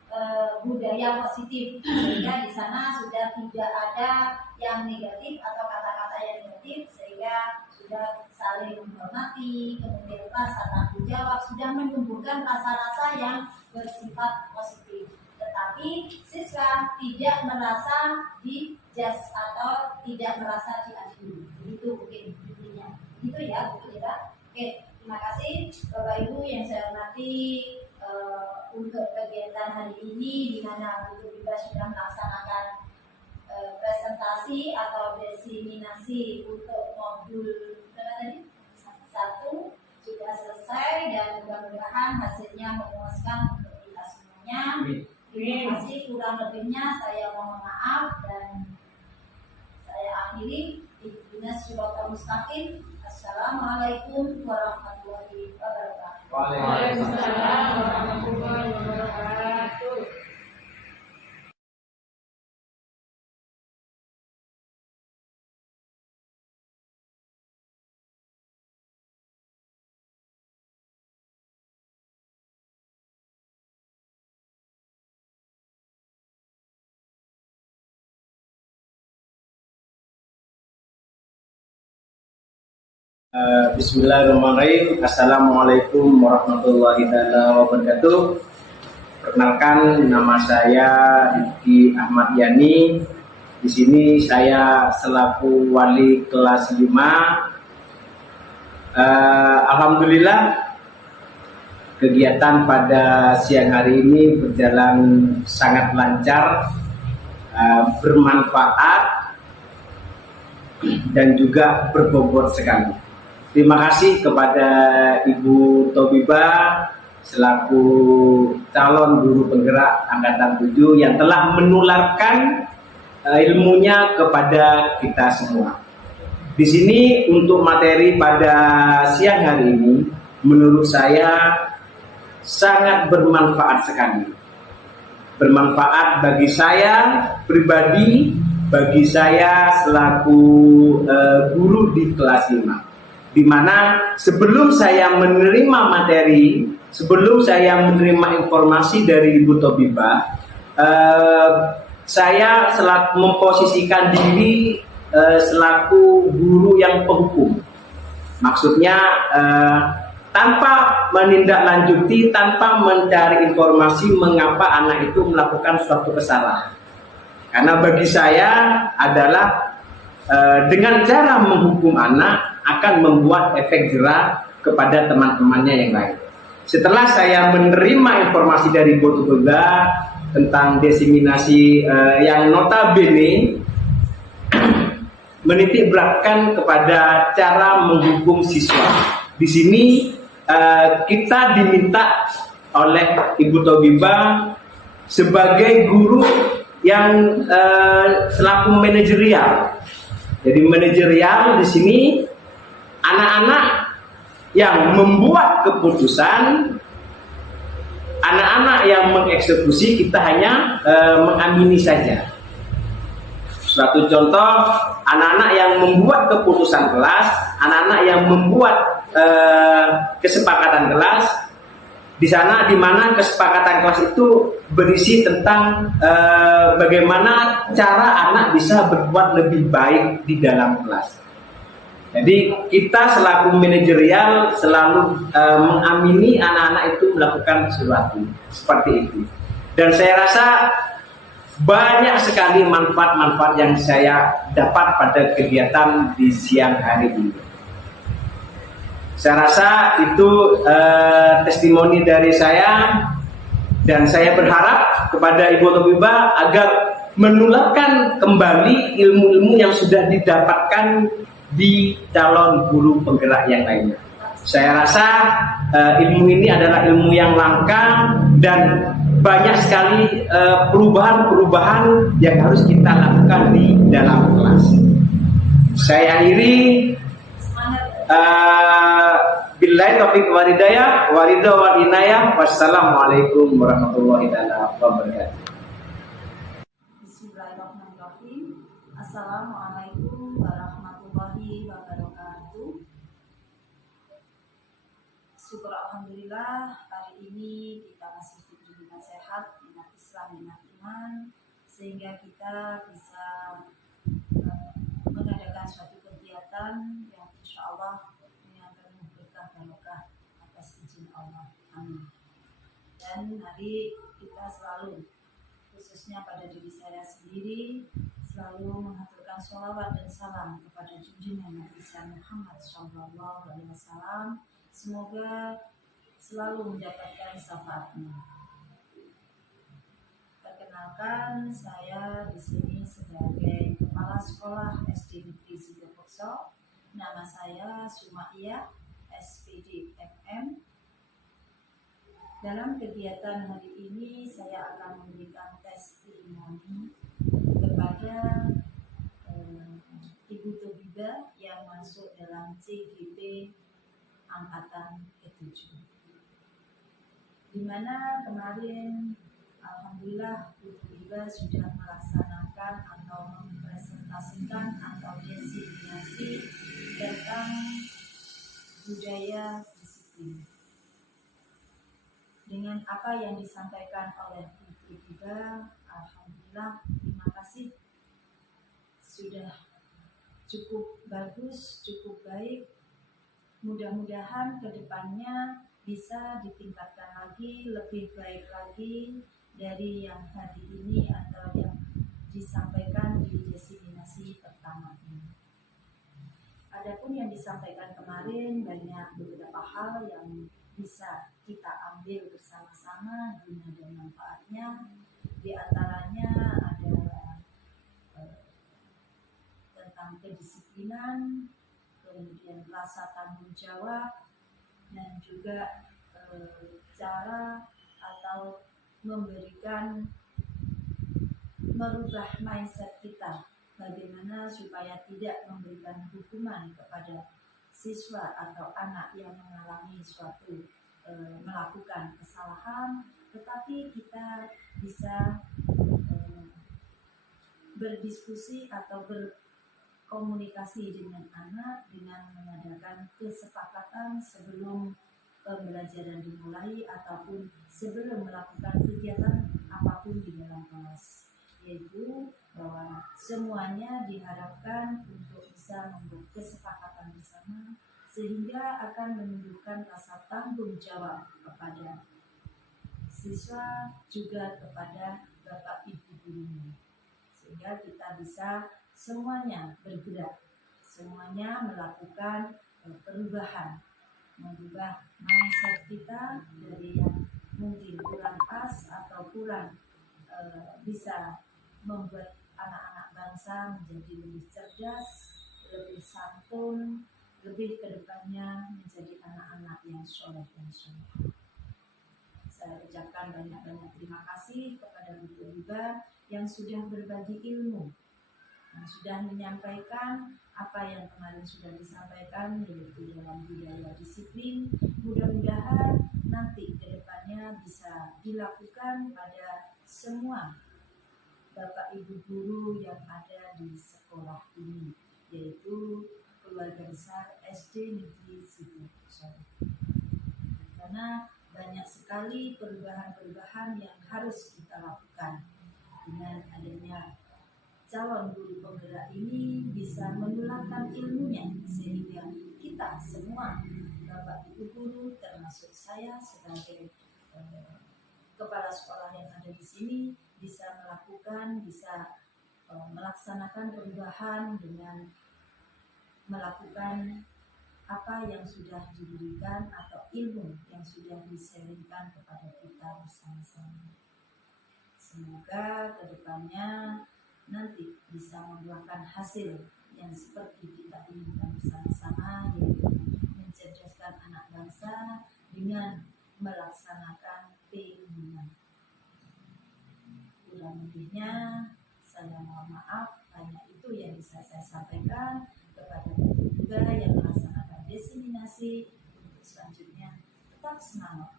budaya positif, sehingga di sana sudah tidak ada yang negatif atau kata-kata yang negatif, sehingga sudah saling menghormati, kemudian rasa tanggung jawab, sudah menumbuhkan rasa-rasa yang bersifat positif. Tetapi siswa tidak merasa dijudge atau tidak merasa diadili. Begitu mungkin intinya. Itu ya, betul ya. Oke, terima kasih Bapak Ibu yang saya hormati untuk kegiatan hari ini, di mana Bu Tubiba sudah melaksanakan presentasi atau diseminasi untuk modul tadi 1 sudah selesai, dan mudah-mudahan hasilnya memuaskan untuk kita semuanya. Terima kasih, kurang lebihnya saya mohon maaf dan saya akhiri. Ihdinas siratal mustaqim. Assalamualaikum warahmatullahi wabarakatuh. Waalaikumsalam warahmatullahi wabarakatuh. Bismillahirrahmanirrahim. Assalamualaikum warahmatullahi wabarakatuh. Perkenalkan, nama saya Rifki Ahmad Yani. Di sini saya selaku wali kelas 5. Alhamdulillah kegiatan pada siang hari ini berjalan sangat lancar, bermanfaat dan juga berbobot sekali. Terima kasih kepada Ibu Tubiba selaku calon guru penggerak angkatan 7 yang telah menularkan ilmunya kepada kita semua. Di sini untuk materi pada siang hari ini menurut saya sangat bermanfaat sekali. Bermanfaat bagi saya pribadi, bagi saya selaku guru di kelas 5. Di mana sebelum saya menerima materi, sebelum saya menerima informasi dari Ibu Tubiba, saya selaku memposisikan diri selaku guru yang penghukum. Maksudnya tanpa menindaklanjuti, tanpa mencari informasi mengapa anak itu melakukan suatu kesalahan. Karena bagi saya adalah dengan cara menghukum anak akan membuat efek jerah kepada teman-temannya yang lain. Setelah saya menerima informasi dari Bu Tubiba tentang diseminasi yang notabene menitik beratkan kepada cara menghukum siswa. Di sini kita diminta oleh Ibu Tubiba sebagai guru yang selaku manajerial. Jadi manajerial di sini anak-anak yang membuat keputusan, anak-anak yang mengeksekusi, kita hanya mengamini saja. Suatu contoh, anak-anak yang membuat keputusan kelas, anak-anak yang membuat kesepakatan kelas. Di sana di mana kesepakatan kelas itu berisi tentang bagaimana cara anak bisa berbuat lebih baik di dalam kelas. Jadi kita selaku manajerial selalu mengamini anak-anak itu melakukan sesuatu seperti itu. Dan saya rasa banyak sekali manfaat-manfaat yang saya dapat pada kegiatan di siang hari ini. Saya rasa itu testimoni dari saya, dan saya berharap kepada Ibu Tobibah agar menularkan kembali ilmu-ilmu yang sudah didapatkan di calon guru penggerak yang lainnya. Saya rasa ilmu ini adalah ilmu yang langka dan banyak sekali perubahan-perubahan yang harus kita lakukan di dalam kelas. Saya akhiri. Billahi taufiq wal hidayah, wa ridha wal inayah. Wassalamualaikum warahmatullahi wabarakatuh. Bismillahirrahmanirrahim. Assalamualaikum warahmatullahi wabarakatuh. Syukur alhamdulillah hari ini kita masih diberi nasihat, minat Islam, minat iman, sehingga kita bisa mengadakan suatu kegiatan yang insya Allah dengan penuh berkah barokah atas izin Allah. Amin. Dan hari kita selalu, khususnya pada diri saya sendiri, selalu mengaturkan sholawat dan salam kepada junjungan Nabi Muhammad SAW. Semoga selalu mendapatkan syafaatnya. Perkenalkan, saya di sini sebagai Kepala Sekolah SD Negeri Sidoarjo. Nama saya Sumaiyah, SPD MM. Dalam kegiatan hari ini saya akan memberikan testimoni kepada Ibu Tobibah yang masuk dalam CGP angkatan ke-7. Di mana kemarin alhamdulillah Ibu Tobibah sudah melaksanakan atau mempresentasikan atau designasi tentang budaya disiplin. Dengan apa yang disampaikan oleh Ibu Tobibah, alhamdulillah, terima kasih, sudah cukup bagus, cukup baik. Mudah-mudahan kedepannya bisa ditingkatkan lagi, lebih baik lagi dari yang hari ini atau yang disampaikan di designasi pertama ini. Adapun yang disampaikan kemarin banyak beberapa hal yang bisa kita ambil bersama-sama guna dan manfaatnya. Di antaranya ada tentang kedisiplinan, kemudian rasa tanggung jawab, dan juga cara atau merubah mindset kita, bagaimana supaya tidak memberikan hukuman kepada siswa atau anak yang mengalami suatu melakukan kesalahan, tetapi kita bisa berdiskusi atau berkomunikasi dengan anak dengan mengadakan kesepakatan sebelum pembelajaran dimulai ataupun sebelum melakukan kegiatan apapun di dalam kelas, yaitu bahwa semuanya diharapkan untuk bisa membuat kesepakatan bersama sehingga akan menunjukkan rasa tanggung jawab kepada siswa juga kepada bapak ibu gurunya, sehingga kita bisa semuanya bergerak, semuanya melakukan perubahan, mengubah mindset kita dari yang mungkin kurang pas atau kurang bisa membuat anak-anak bangsa menjadi lebih cerdas, lebih santun, lebih kedepannya menjadi anak-anak yang soleh dan soleh. Saya ucapkan banyak-banyak terima kasih kepada Bu Tobibah yang sudah berbagi ilmu, yang sudah menyampaikan apa yang kemarin sudah disampaikan, yaitu dalam budaya disiplin. Mudah-mudahan nanti kedepannya bisa dilakukan pada semua Bapak Ibu guru yang ada di sekolah ini, yaitu keluarga besar SD Negeri Situ. Karena banyak sekali perubahan-perubahan yang harus kita lakukan. Dengan adanya calon guru penggerak ini bisa menularkan ilmunya sehingga kita semua, Bapak Ibu guru termasuk saya sebagai kepala sekolah yang ada di sini bisa melaksanakan perubahan dengan melakukan apa yang sudah diberikan atau ilmu yang sudah disampaikan kepada kita bersama-sama. Semoga kedepannya nanti bisa membuahkan hasil yang seperti kita inginkan bersama-sama, yaitu mencerdaskan anak bangsa dengan melaksanakan P5. Kurang lebihnya saya mohon maaf, hanya itu yang bisa saya sampaikan kepada juga yang melaksanakan desiminasi. Untuk selanjutnya tetap semangat,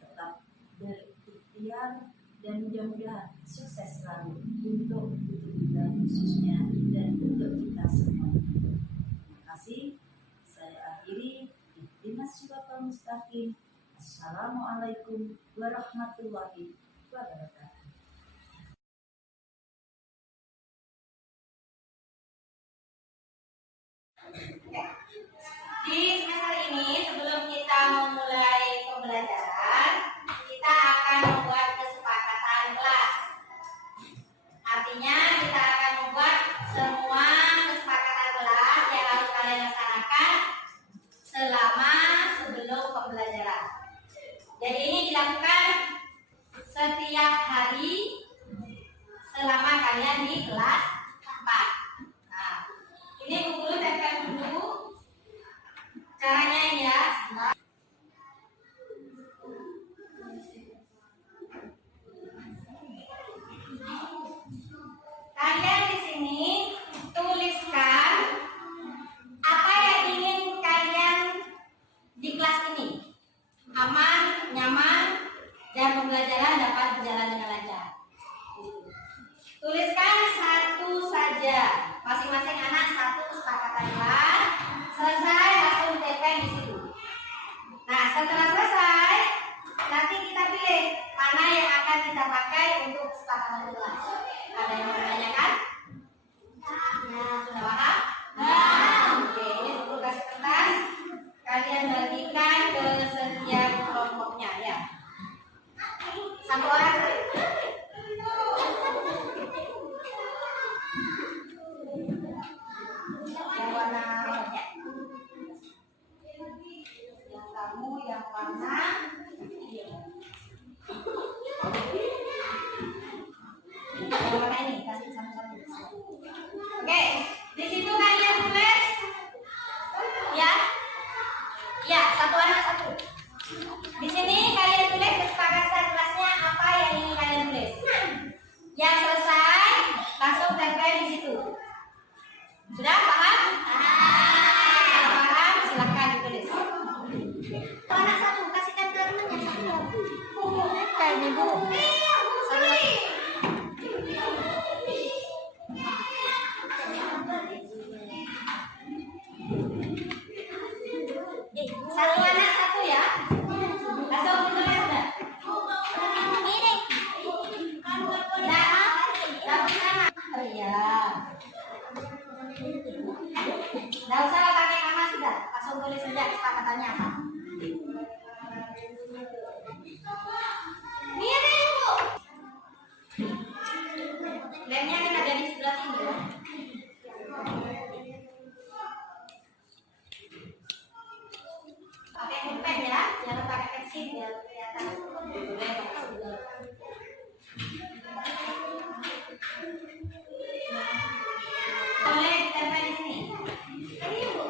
tetap berikhtiar, dan mudah-mudahan sukses selalu untuk kita khususnya dan untuk kita semua. Terima kasih. Saya akhiri. Ihdinas siratal mustaqim. Assalamualaikum warahmatullahi wabarakatuh. Di semester ini, sebelum kita memulai pembelajaran, kita akan membuat kesepakatan kelas. Artinya kita akan membuat semua kesepakatan kelas yang harus kalian laksanakan selama sebelum pembelajaran. Jadi ini dilakukan setiap hari selama kalian di kelas 4. Nah, ini buku tempel dulu. Caranya ini ya. Kalian di sini tuliskan apa yang ingin kalian di kelas ini. Aman, nyaman, dan pembelajaran dapat berjalan dengan lancar. Tuliskan satu saja. Masing-masing anak satu kesepakatan kelas. Selesai langsung tempel di situ. Nah, setelah selesai, nanti kita pilih mana yang akan kita pakai untuk kesepakatan kelas. Ada yang mau menanyakan? Nah, sudah paham? Nah, oke. Ini buku kasih kertas. Kalian bagikan ke setiap kelompoknya ya. Satu orang. Yang warna ya. Yang kamu yang warna yang warna ini kasih sama-sama. Oke, di situ kalian tulis ya. Ya, satu anak satu. Di sini kalian tulis kesepakatan kelasnya apa yang ingin kalian tulis. Yang selesai langsung tempel di situ. Sudah paham? Kalau paham silakan ditulis. Anak satu kasihkan ke temannya satu. Kayak ibu. Satu anak satu ya. Langsung ditulis sudah. Ini. Oh iya. Nggak usah pakai nama sudah, langsung tulis saja kesepakatannya apa. Ini ada ibu. Lemnya kita ada di sebelah sini ya. Pakai pulpen ya, jangan pakai pensil biar kelihatan. Boleh ditempel di sini. Ini bu.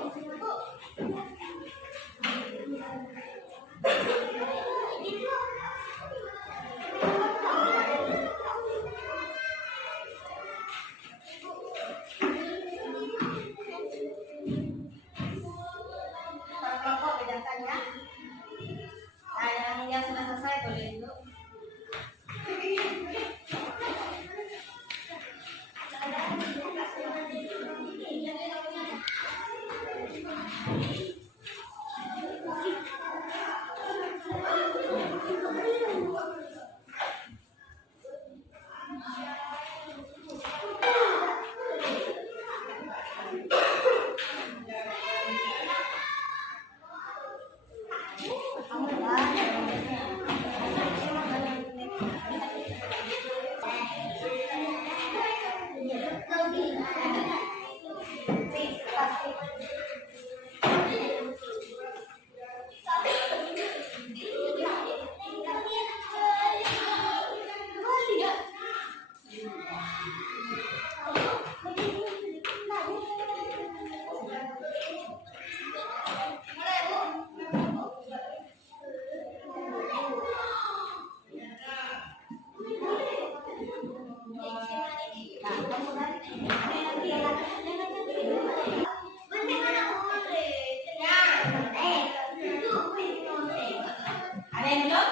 Ada yang belum?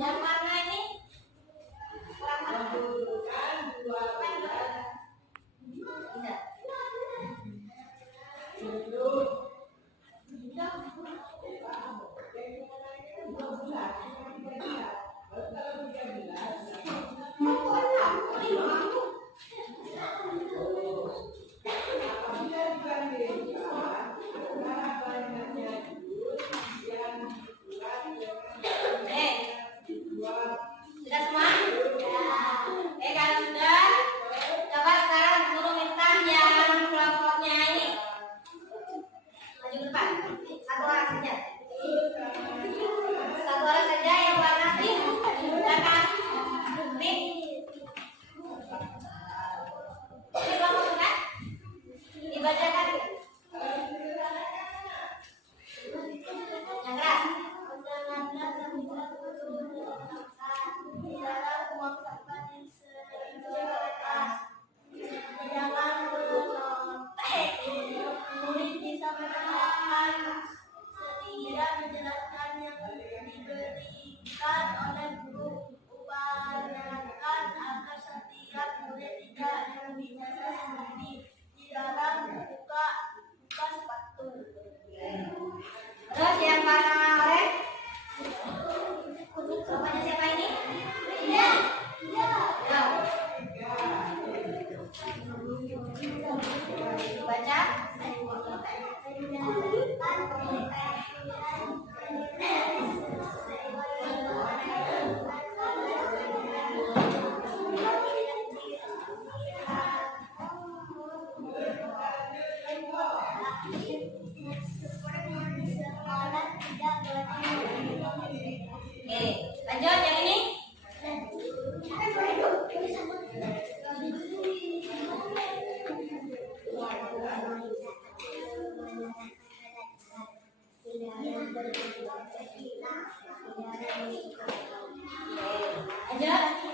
Yang mana ini? Sudah semua? Kalau sudah, coba sekarang guru minta yang kelompoknya ini maju ke depan. Satu orang saja. Satu orang saja yang warna pink. Silakan. Pink. Ini kelompok kan? Dibacakan. Yang keras. Menjelaskan yang diberikan oleh guru, upayakan agar setiap murid tidak berbicara sendiri di dalam buka sepatu. Terus yang warna oranye? Kelompoknya siapa ini? Iya. Baca. Oke, lanjut yang ini. Lanjut.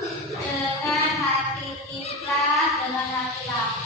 dengan hati ikhlas, dengan hati lapang.